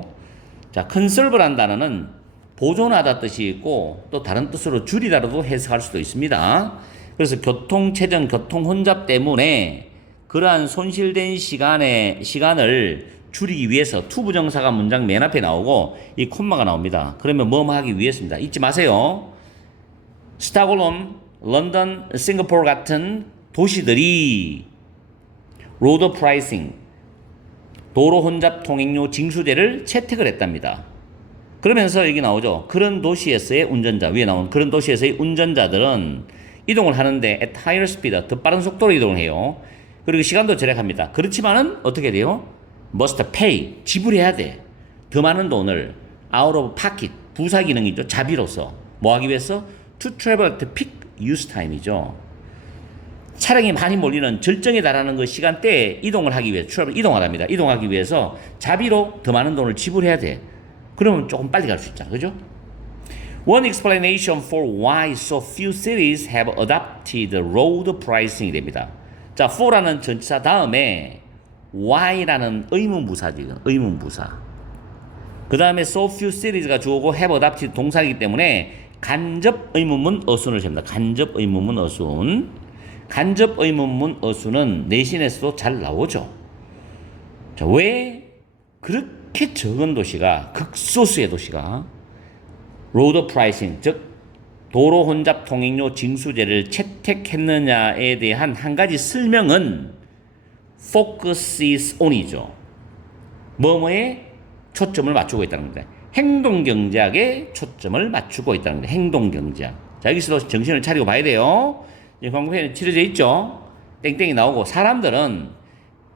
자, conserve란 단어는 보존하다 뜻이 있고 또 다른 뜻으로 줄이다로도 해석할 수도 있습니다. 그래서 교통체증, 교통혼잡 때문에 그러한 손실된 시간을 줄이기 위해서 to 부정사가 문장 맨 앞에 나오고 이 콤마가 나옵니다. 그러면 뭐뭐 하기 위해서입니다. 잊지 마세요. 스톡홀름, 런던, 싱가포르 같은 도시들이 로드 프라이싱, 도로 혼잡 통행료 징수제를 채택을 했답니다. 그러면서 여기 나오죠. 그런 도시에서의 운전자, 위에 나온 그런 도시에서의 운전자들은 이동을 하는데 at higher speed, 더 빠른 속도로 이동을 해요. 그리고 시간도 절약합니다. 그렇지만은 어떻게 돼요? must pay, 지불해야 돼. 더 많은 돈을 out of pocket, 부사 기능이죠. 자비로서 뭐 하기 위해서? to travel at peak use time이죠. 차량이 많이 몰리는 절정에 달하는 그 시간대에 이동을 하기 위해 이동하랍니다. 이동하기 위해서 자비로 더 많은 돈을 지불해야 돼. 그러면 조금 빨리 갈 수 있잖아. 그죠? One explanation for why so few cities have adopted road pricing이 됩니다. 자, for라는 전치사 다음에 why라는 의문부사지, 의문부사. 그 다음에 so few cities가 주어고 have adopted 동사이기 때문에 간접 의문문 어순을 잽니다. 간접 의문문 어순. 간접 의문문 어순은 내신에서도 잘 나오죠. 자, 왜 그렇게 적은 도시가, 극소수의 도시가 로드 프라이싱, 즉 도로 혼잡 통행료 징수제를 채택했느냐에 대한 한 가지 설명은 focuses on이죠. 뭐뭐에 초점을 맞추고 있다는 겁니다. 행동경제학에 초점을 맞추고 있다는 겁니다. 행동경제학. 자, 여기서도 정신을 차리고 봐야 돼요. 광고편에 치러져 있죠. 땡땡이 나오고, 사람들은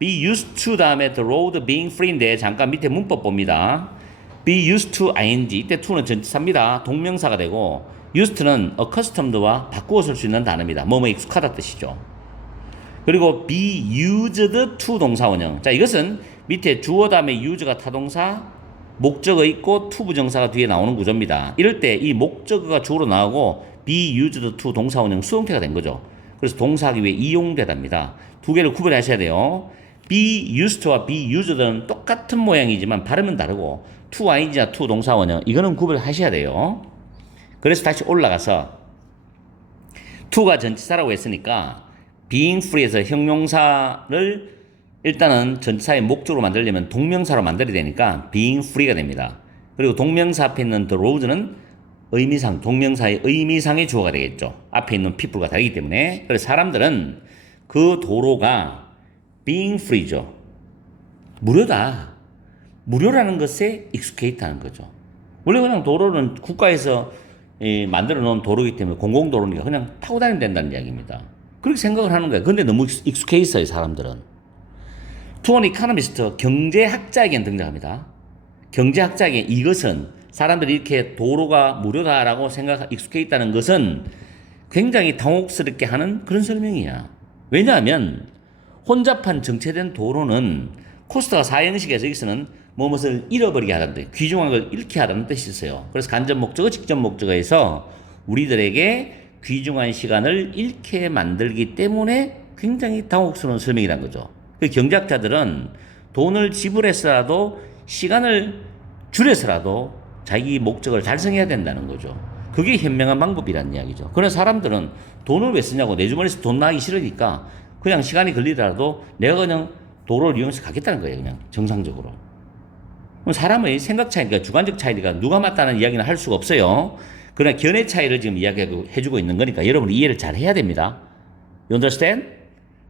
be used to 다음에 the road being free인데 잠깐 밑에 문법 봅니다. be used to ing, 이때 to는 전치사입니다. 동명사가 되고 used to는 accustomed와 바꾸어 쓸 수 있는 단어입니다. 뭐뭐 익숙하다 뜻이죠. 그리고 be used to 동사원형. 자, 이것은 밑에 주어 다음에 use가 타동사, 목적어 있고 to 부정사가 뒤에 나오는 구조입니다. 이럴 때 이 목적어가 주어로 나오고 be used to 동사원형 수동태가 된 거죠. 그래서 동사하기 위해 이용되답니다. 두 개를 구별하셔야 돼요. be used to와 be used는 똑같은 모양이지만 발음은 다르고 to ing나 to 동사원형 이거는 구별하셔야 돼요. 그래서 다시 올라가서 to가 전치사라고 했으니까 being free에서 형용사를 일단은 전치사의 목적으로 만들려면 동명사로 만들어야 되니까 being free가 됩니다. 그리고 동명사 앞에 있는 the road는 의미상, 동명사의 의미상의 주어가 되겠죠. 앞에 있는 people가 다르기 때문에. 그래서 사람들은 그 도로가 being free죠. 무료다. 무료라는 것에 익숙해 있다는 거죠. 원래 그냥 도로는 국가에서 만들어 놓은 도로이기 때문에 공공도로니까 그냥 타고 다니면 된다는 이야기입니다. 그렇게 생각을 하는 거예요. 근데 너무 익숙해 있어요, 사람들은. To an economist, 경제학자에게는 등장합니다. 경제학자에게 이것은 사람들이 이렇게 도로가 무료다라고 익숙해 있다는 것은 굉장히 당혹스럽게 하는 그런 설명이야. 왜냐하면 혼잡한 정체된 도로는 코스트가 4형식에서 여기서는 무엇을 잃어버리게 하다는 뜻, 귀중한 걸 잃게 하다는 뜻이 있어요. 그래서 간접 목적어, 직접 목적어에서 우리들에게 귀중한 시간을 잃게 만들기 때문에 굉장히 당혹스러운 설명이란 거죠. 그 경제학자들은 돈을 지불해서라도 시간을 줄여서라도 자기 목적을 달성해야 된다는 거죠. 그게 현명한 방법이라는 이야기죠. 그런 사람들은 돈을 왜 쓰냐고, 내 주머니에서 돈 나가기 싫으니까 그냥 시간이 걸리더라도 내가 그냥 도로를 이용해서 가겠다는 거예요. 그냥 정상적으로. 사람의 생각 차이니까, 주관적 차이니까 누가 맞다는 이야기는 할 수가 없어요. 그러나 견해 차이를 지금 이야기해주고 있는 거니까 여러분이 이해를 잘 해야 됩니다. You understand?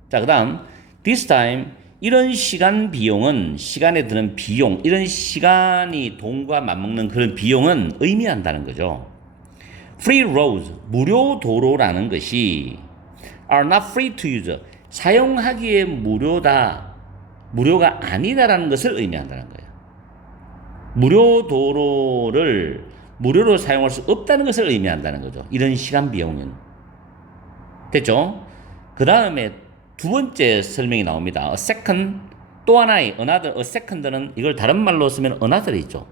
자, 그 다음 this time, 이런 시간 비용은, 시간에 드는 비용, 이런 시간이 돈과 맞먹는 그런 비용은 의미한다는 거죠. Free roads, 무료 도로라는 것이 are not free to use, 사용하기에 무료다, 무료가 아니다라는 것을 의미한다는 거예요. 무료 도로를 무료로 사용할 수 없다는 것을 의미한다는 거죠. 이런 시간 비용은. 됐죠? 그 다음에 두 번째 설명이 나옵니다. A second, 또 하나의 another, a second는 이걸 다른 말로 쓰면 another이죠.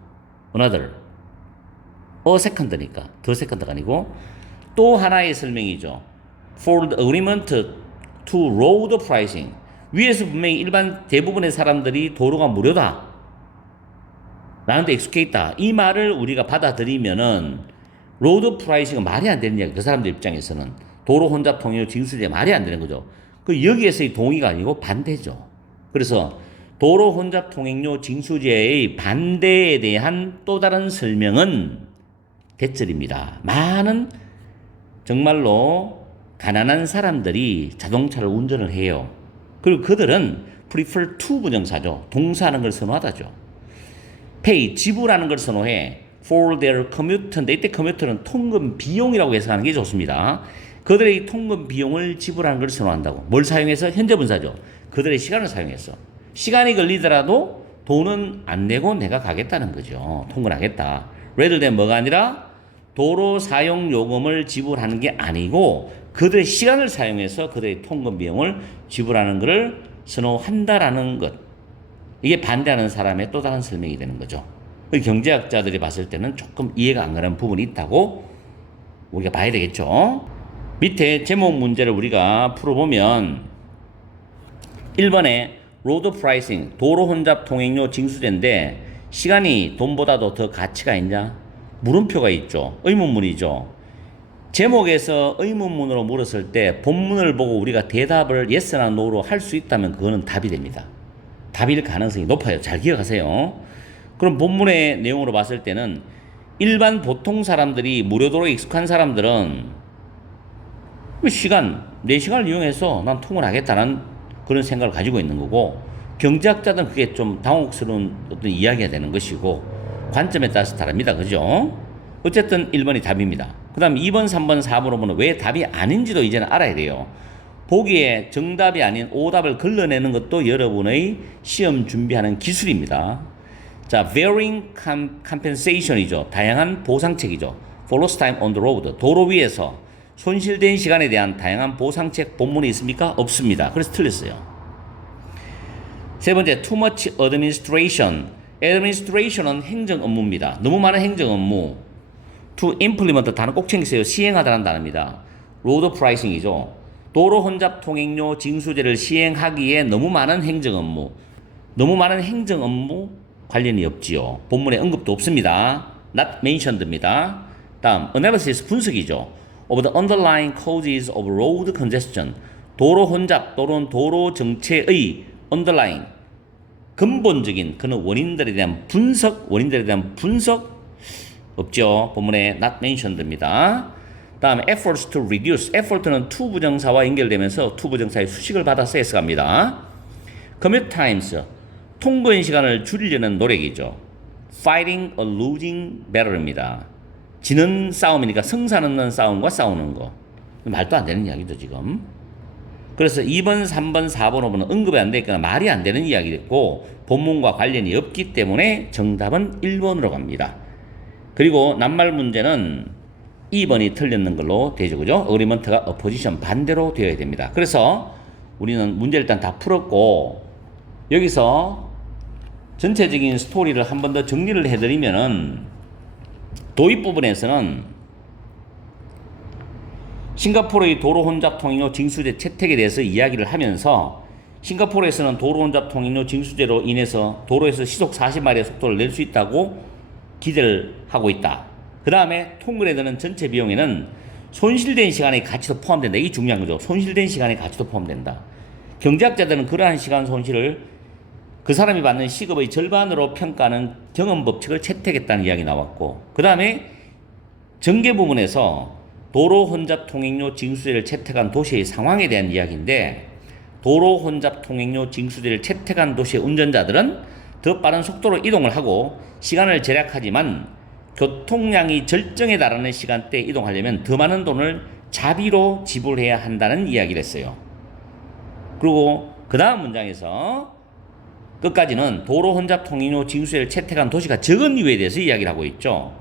another. a second니까 the second가 아니고 또 하나의 설명이죠. For the agreement to road pricing. 위에서 분명히 일반 대부분의 사람들이 도로가 무료다 라는 데 익숙해 있다. 이 말을 우리가 받아들이면은 로드 프라이싱은 말이 안 되는 이야기. 그 사람들 입장에서는 도로 혼잡 통행료 징수제 말이 안 되는 거죠. 그 여기에서의 동의가 아니고 반대죠. 그래서 도로 혼잡 통행료 징수제의 반대에 대한 또 다른 설명은 대절입니다. 많은 정말로 가난한 사람들이 자동차를 운전을 해요. 그리고 그들은 prefer to 부정사죠. 동사하는 걸 선호하다죠. pay, 지불하는 걸 선호해. for their commute인데 이때 commute는 통근 비용이라고 해석하는 게 좋습니다. 그들의 통근 비용을 지불하는 걸 선호한다고. 뭘 사용해서? 현재 분사죠. 그들의 시간을 사용해서. 시간이 걸리더라도 돈은 안 내고 내가 가겠다는 거죠. 통근하겠다. rather than 뭐가 아니라 도로 사용 요금을 지불하는 게 아니고 그들의 시간을 사용해서 그들의 통근 비용을 지불하는 것을 선호한다라는 것. 이게 반대하는 사람의 또 다른 설명이 되는 거죠. 경제학자들이 봤을 때는 조금 이해가 안 가는 부분이 있다고 우리가 봐야 되겠죠. 밑에 제목 문제를 우리가 풀어보면 1번에 로드 프라이싱, 도로 혼잡 통행료 징수제인데 시간이 돈보다도 더 가치가 있냐? 물음표가 있죠. 의문문이죠. 제목에서 의문문으로 물었을 때 본문을 보고 우리가 대답을 yes나 no로 할 수 있다면 그거는 답이 됩니다. 답일 가능성이 높아요. 잘 기억하세요. 그럼 본문의 내용으로 봤을 때는 일반 보통 사람들이 무료도로에 익숙한 사람들은 시간, 4시간을 이용해서 난 통을 하겠다는 그런 생각을 가지고 있는 거고, 경제학자들은 그게 좀 당혹스러운 어떤 이야기가 되는 것이고, 관점에 따라서 다릅니다. 그죠? 어쨌든 1번이 답입니다. 그 다음 2번, 3번, 4번으로 보면 왜 답이 아닌지도 이제는 알아야 돼요. 보기에 정답이 아닌 오답을 걸러내는 것도 여러분의 시험 준비하는 기술입니다. 자, varying compensation이죠. 다양한 보상책이죠. for lost time on the road. 도로 위에서 손실된 시간에 대한 다양한 보상책 본문이 있습니까? 없습니다. 그래서 틀렸어요. 세 번째, too much administration. administration은 행정 업무입니다. 너무 많은 행정 업무. to implement 단어 꼭 챙기세요. 시행하다는 단어입니다. road pricing이죠. 도로 혼잡 통행료 징수제를 시행하기에 너무 많은 행정 업무. 너무 많은 행정 업무 관련이 없지요. 본문에 언급도 없습니다. not mentioned입니다. 다음, analysis 분석이죠. of the underlying causes of road congestion. 도로 혼잡 또는 도로 정체의 underlying 근본적인 그런 원인들에 대한 분석 없죠. 본문에 not mentioned입니다. 다음 efforts to reduce. effort는 to 부정사와 연결되면서 to 부정사의 수식을 받아서 해서 갑니다. commute times. 통근 시간을 줄이려는 노력이죠. fighting a losing battle입니다. 지는 싸움이니까 승산 없는 싸움과 싸우는 거. 말도 안 되는 이야기죠, 지금. 그래서 2번, 3번, 4번, 5번은 언급이 안 되니까 말이 안 되는 이야기겠고 본문과 관련이 없기 때문에 정답은 1번으로 갑니다. 그리고 낱말 문제는 2번이 틀렸는 걸로 되죠. 그죠? 어그리먼트가 어포지션 반대로 되어야 됩니다. 그래서 우리는 문제를 일단 다 풀었고 여기서 전체적인 스토리를 한 번 더 정리를 해드리면은 도입 부분에서는 싱가포르의 도로 혼잡 통행료 징수제 채택에 대해서 이야기를 하면서 싱가포르에서는 도로 혼잡 통행료 징수제로 인해서 도로에서 시속 40마일의 속도를 낼 수 있다고 기대를 하고 있다. 그 다음에 통근에 드는 전체 비용에는 손실된 시간의 가치도 포함된다. 이게 중요한 거죠. 손실된 시간의 가치도 포함된다. 경제학자들은 그러한 시간 손실을 그 사람이 받는 시급의 절반으로 평가하는 경험 법칙을 채택했다는 이야기 나왔고, 그 다음에 전개 부분에서 도로 혼잡 통행료 징수제를 채택한 도시의 상황에 대한 이야기인데, 도로 혼잡 통행료 징수제를 채택한 도시의 운전자들은 더 빠른 속도로 이동을 하고 시간을 절약하지만 교통량이 절정에 달하는 시간대에 이동하려면 더 많은 돈을 자비로 지불해야 한다는 이야기를 했어요. 그리고 그 다음 문장에서 끝까지는 도로 혼잡 통행료 징수제를 채택한 도시가 적은 이유에 대해서 이야기를 하고 있죠.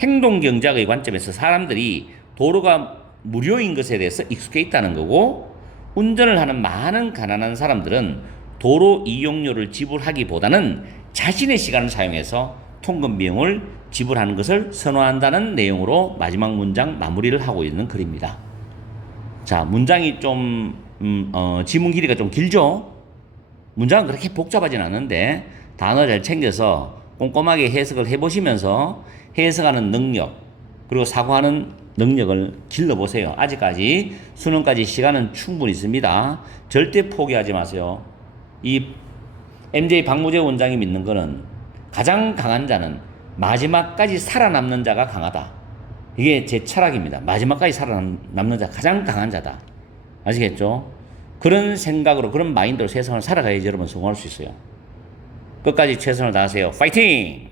행동경제학의 관점에서 사람들이 도로가 무료인 것에 대해서 익숙해 있다는 거고, 운전을 하는 많은 가난한 사람들은 도로 이용료를 지불하기보다는 자신의 시간을 사용해서 통근 비용을 지불하는 것을 선호한다는 내용으로 마지막 문장 마무리를 하고 있는 글입니다. 자, 문장이 좀 지문 길이가 좀 길죠? 문장은 그렇게 복잡하진 않은데 단어 잘 챙겨서 꼼꼼하게 해석을 해보시면서 해석하는 능력 그리고 사고하는 능력을 길러보세요. 아직까지 수능까지 시간은 충분히 있습니다. 절대 포기하지 마세요. 이 MJ 박무재 원장이 믿는 거는 가장 강한 자는 마지막까지 살아남는 자가 강하다. 이게 제 철학입니다. 마지막까지 살아남는 자가 가장 강한 자다. 아시겠죠? 그런 생각으로 그런 마인드로 세상을 살아가야지 여러분 성공할 수 있어요. 끝까지 최선을 다하세요. 파이팅!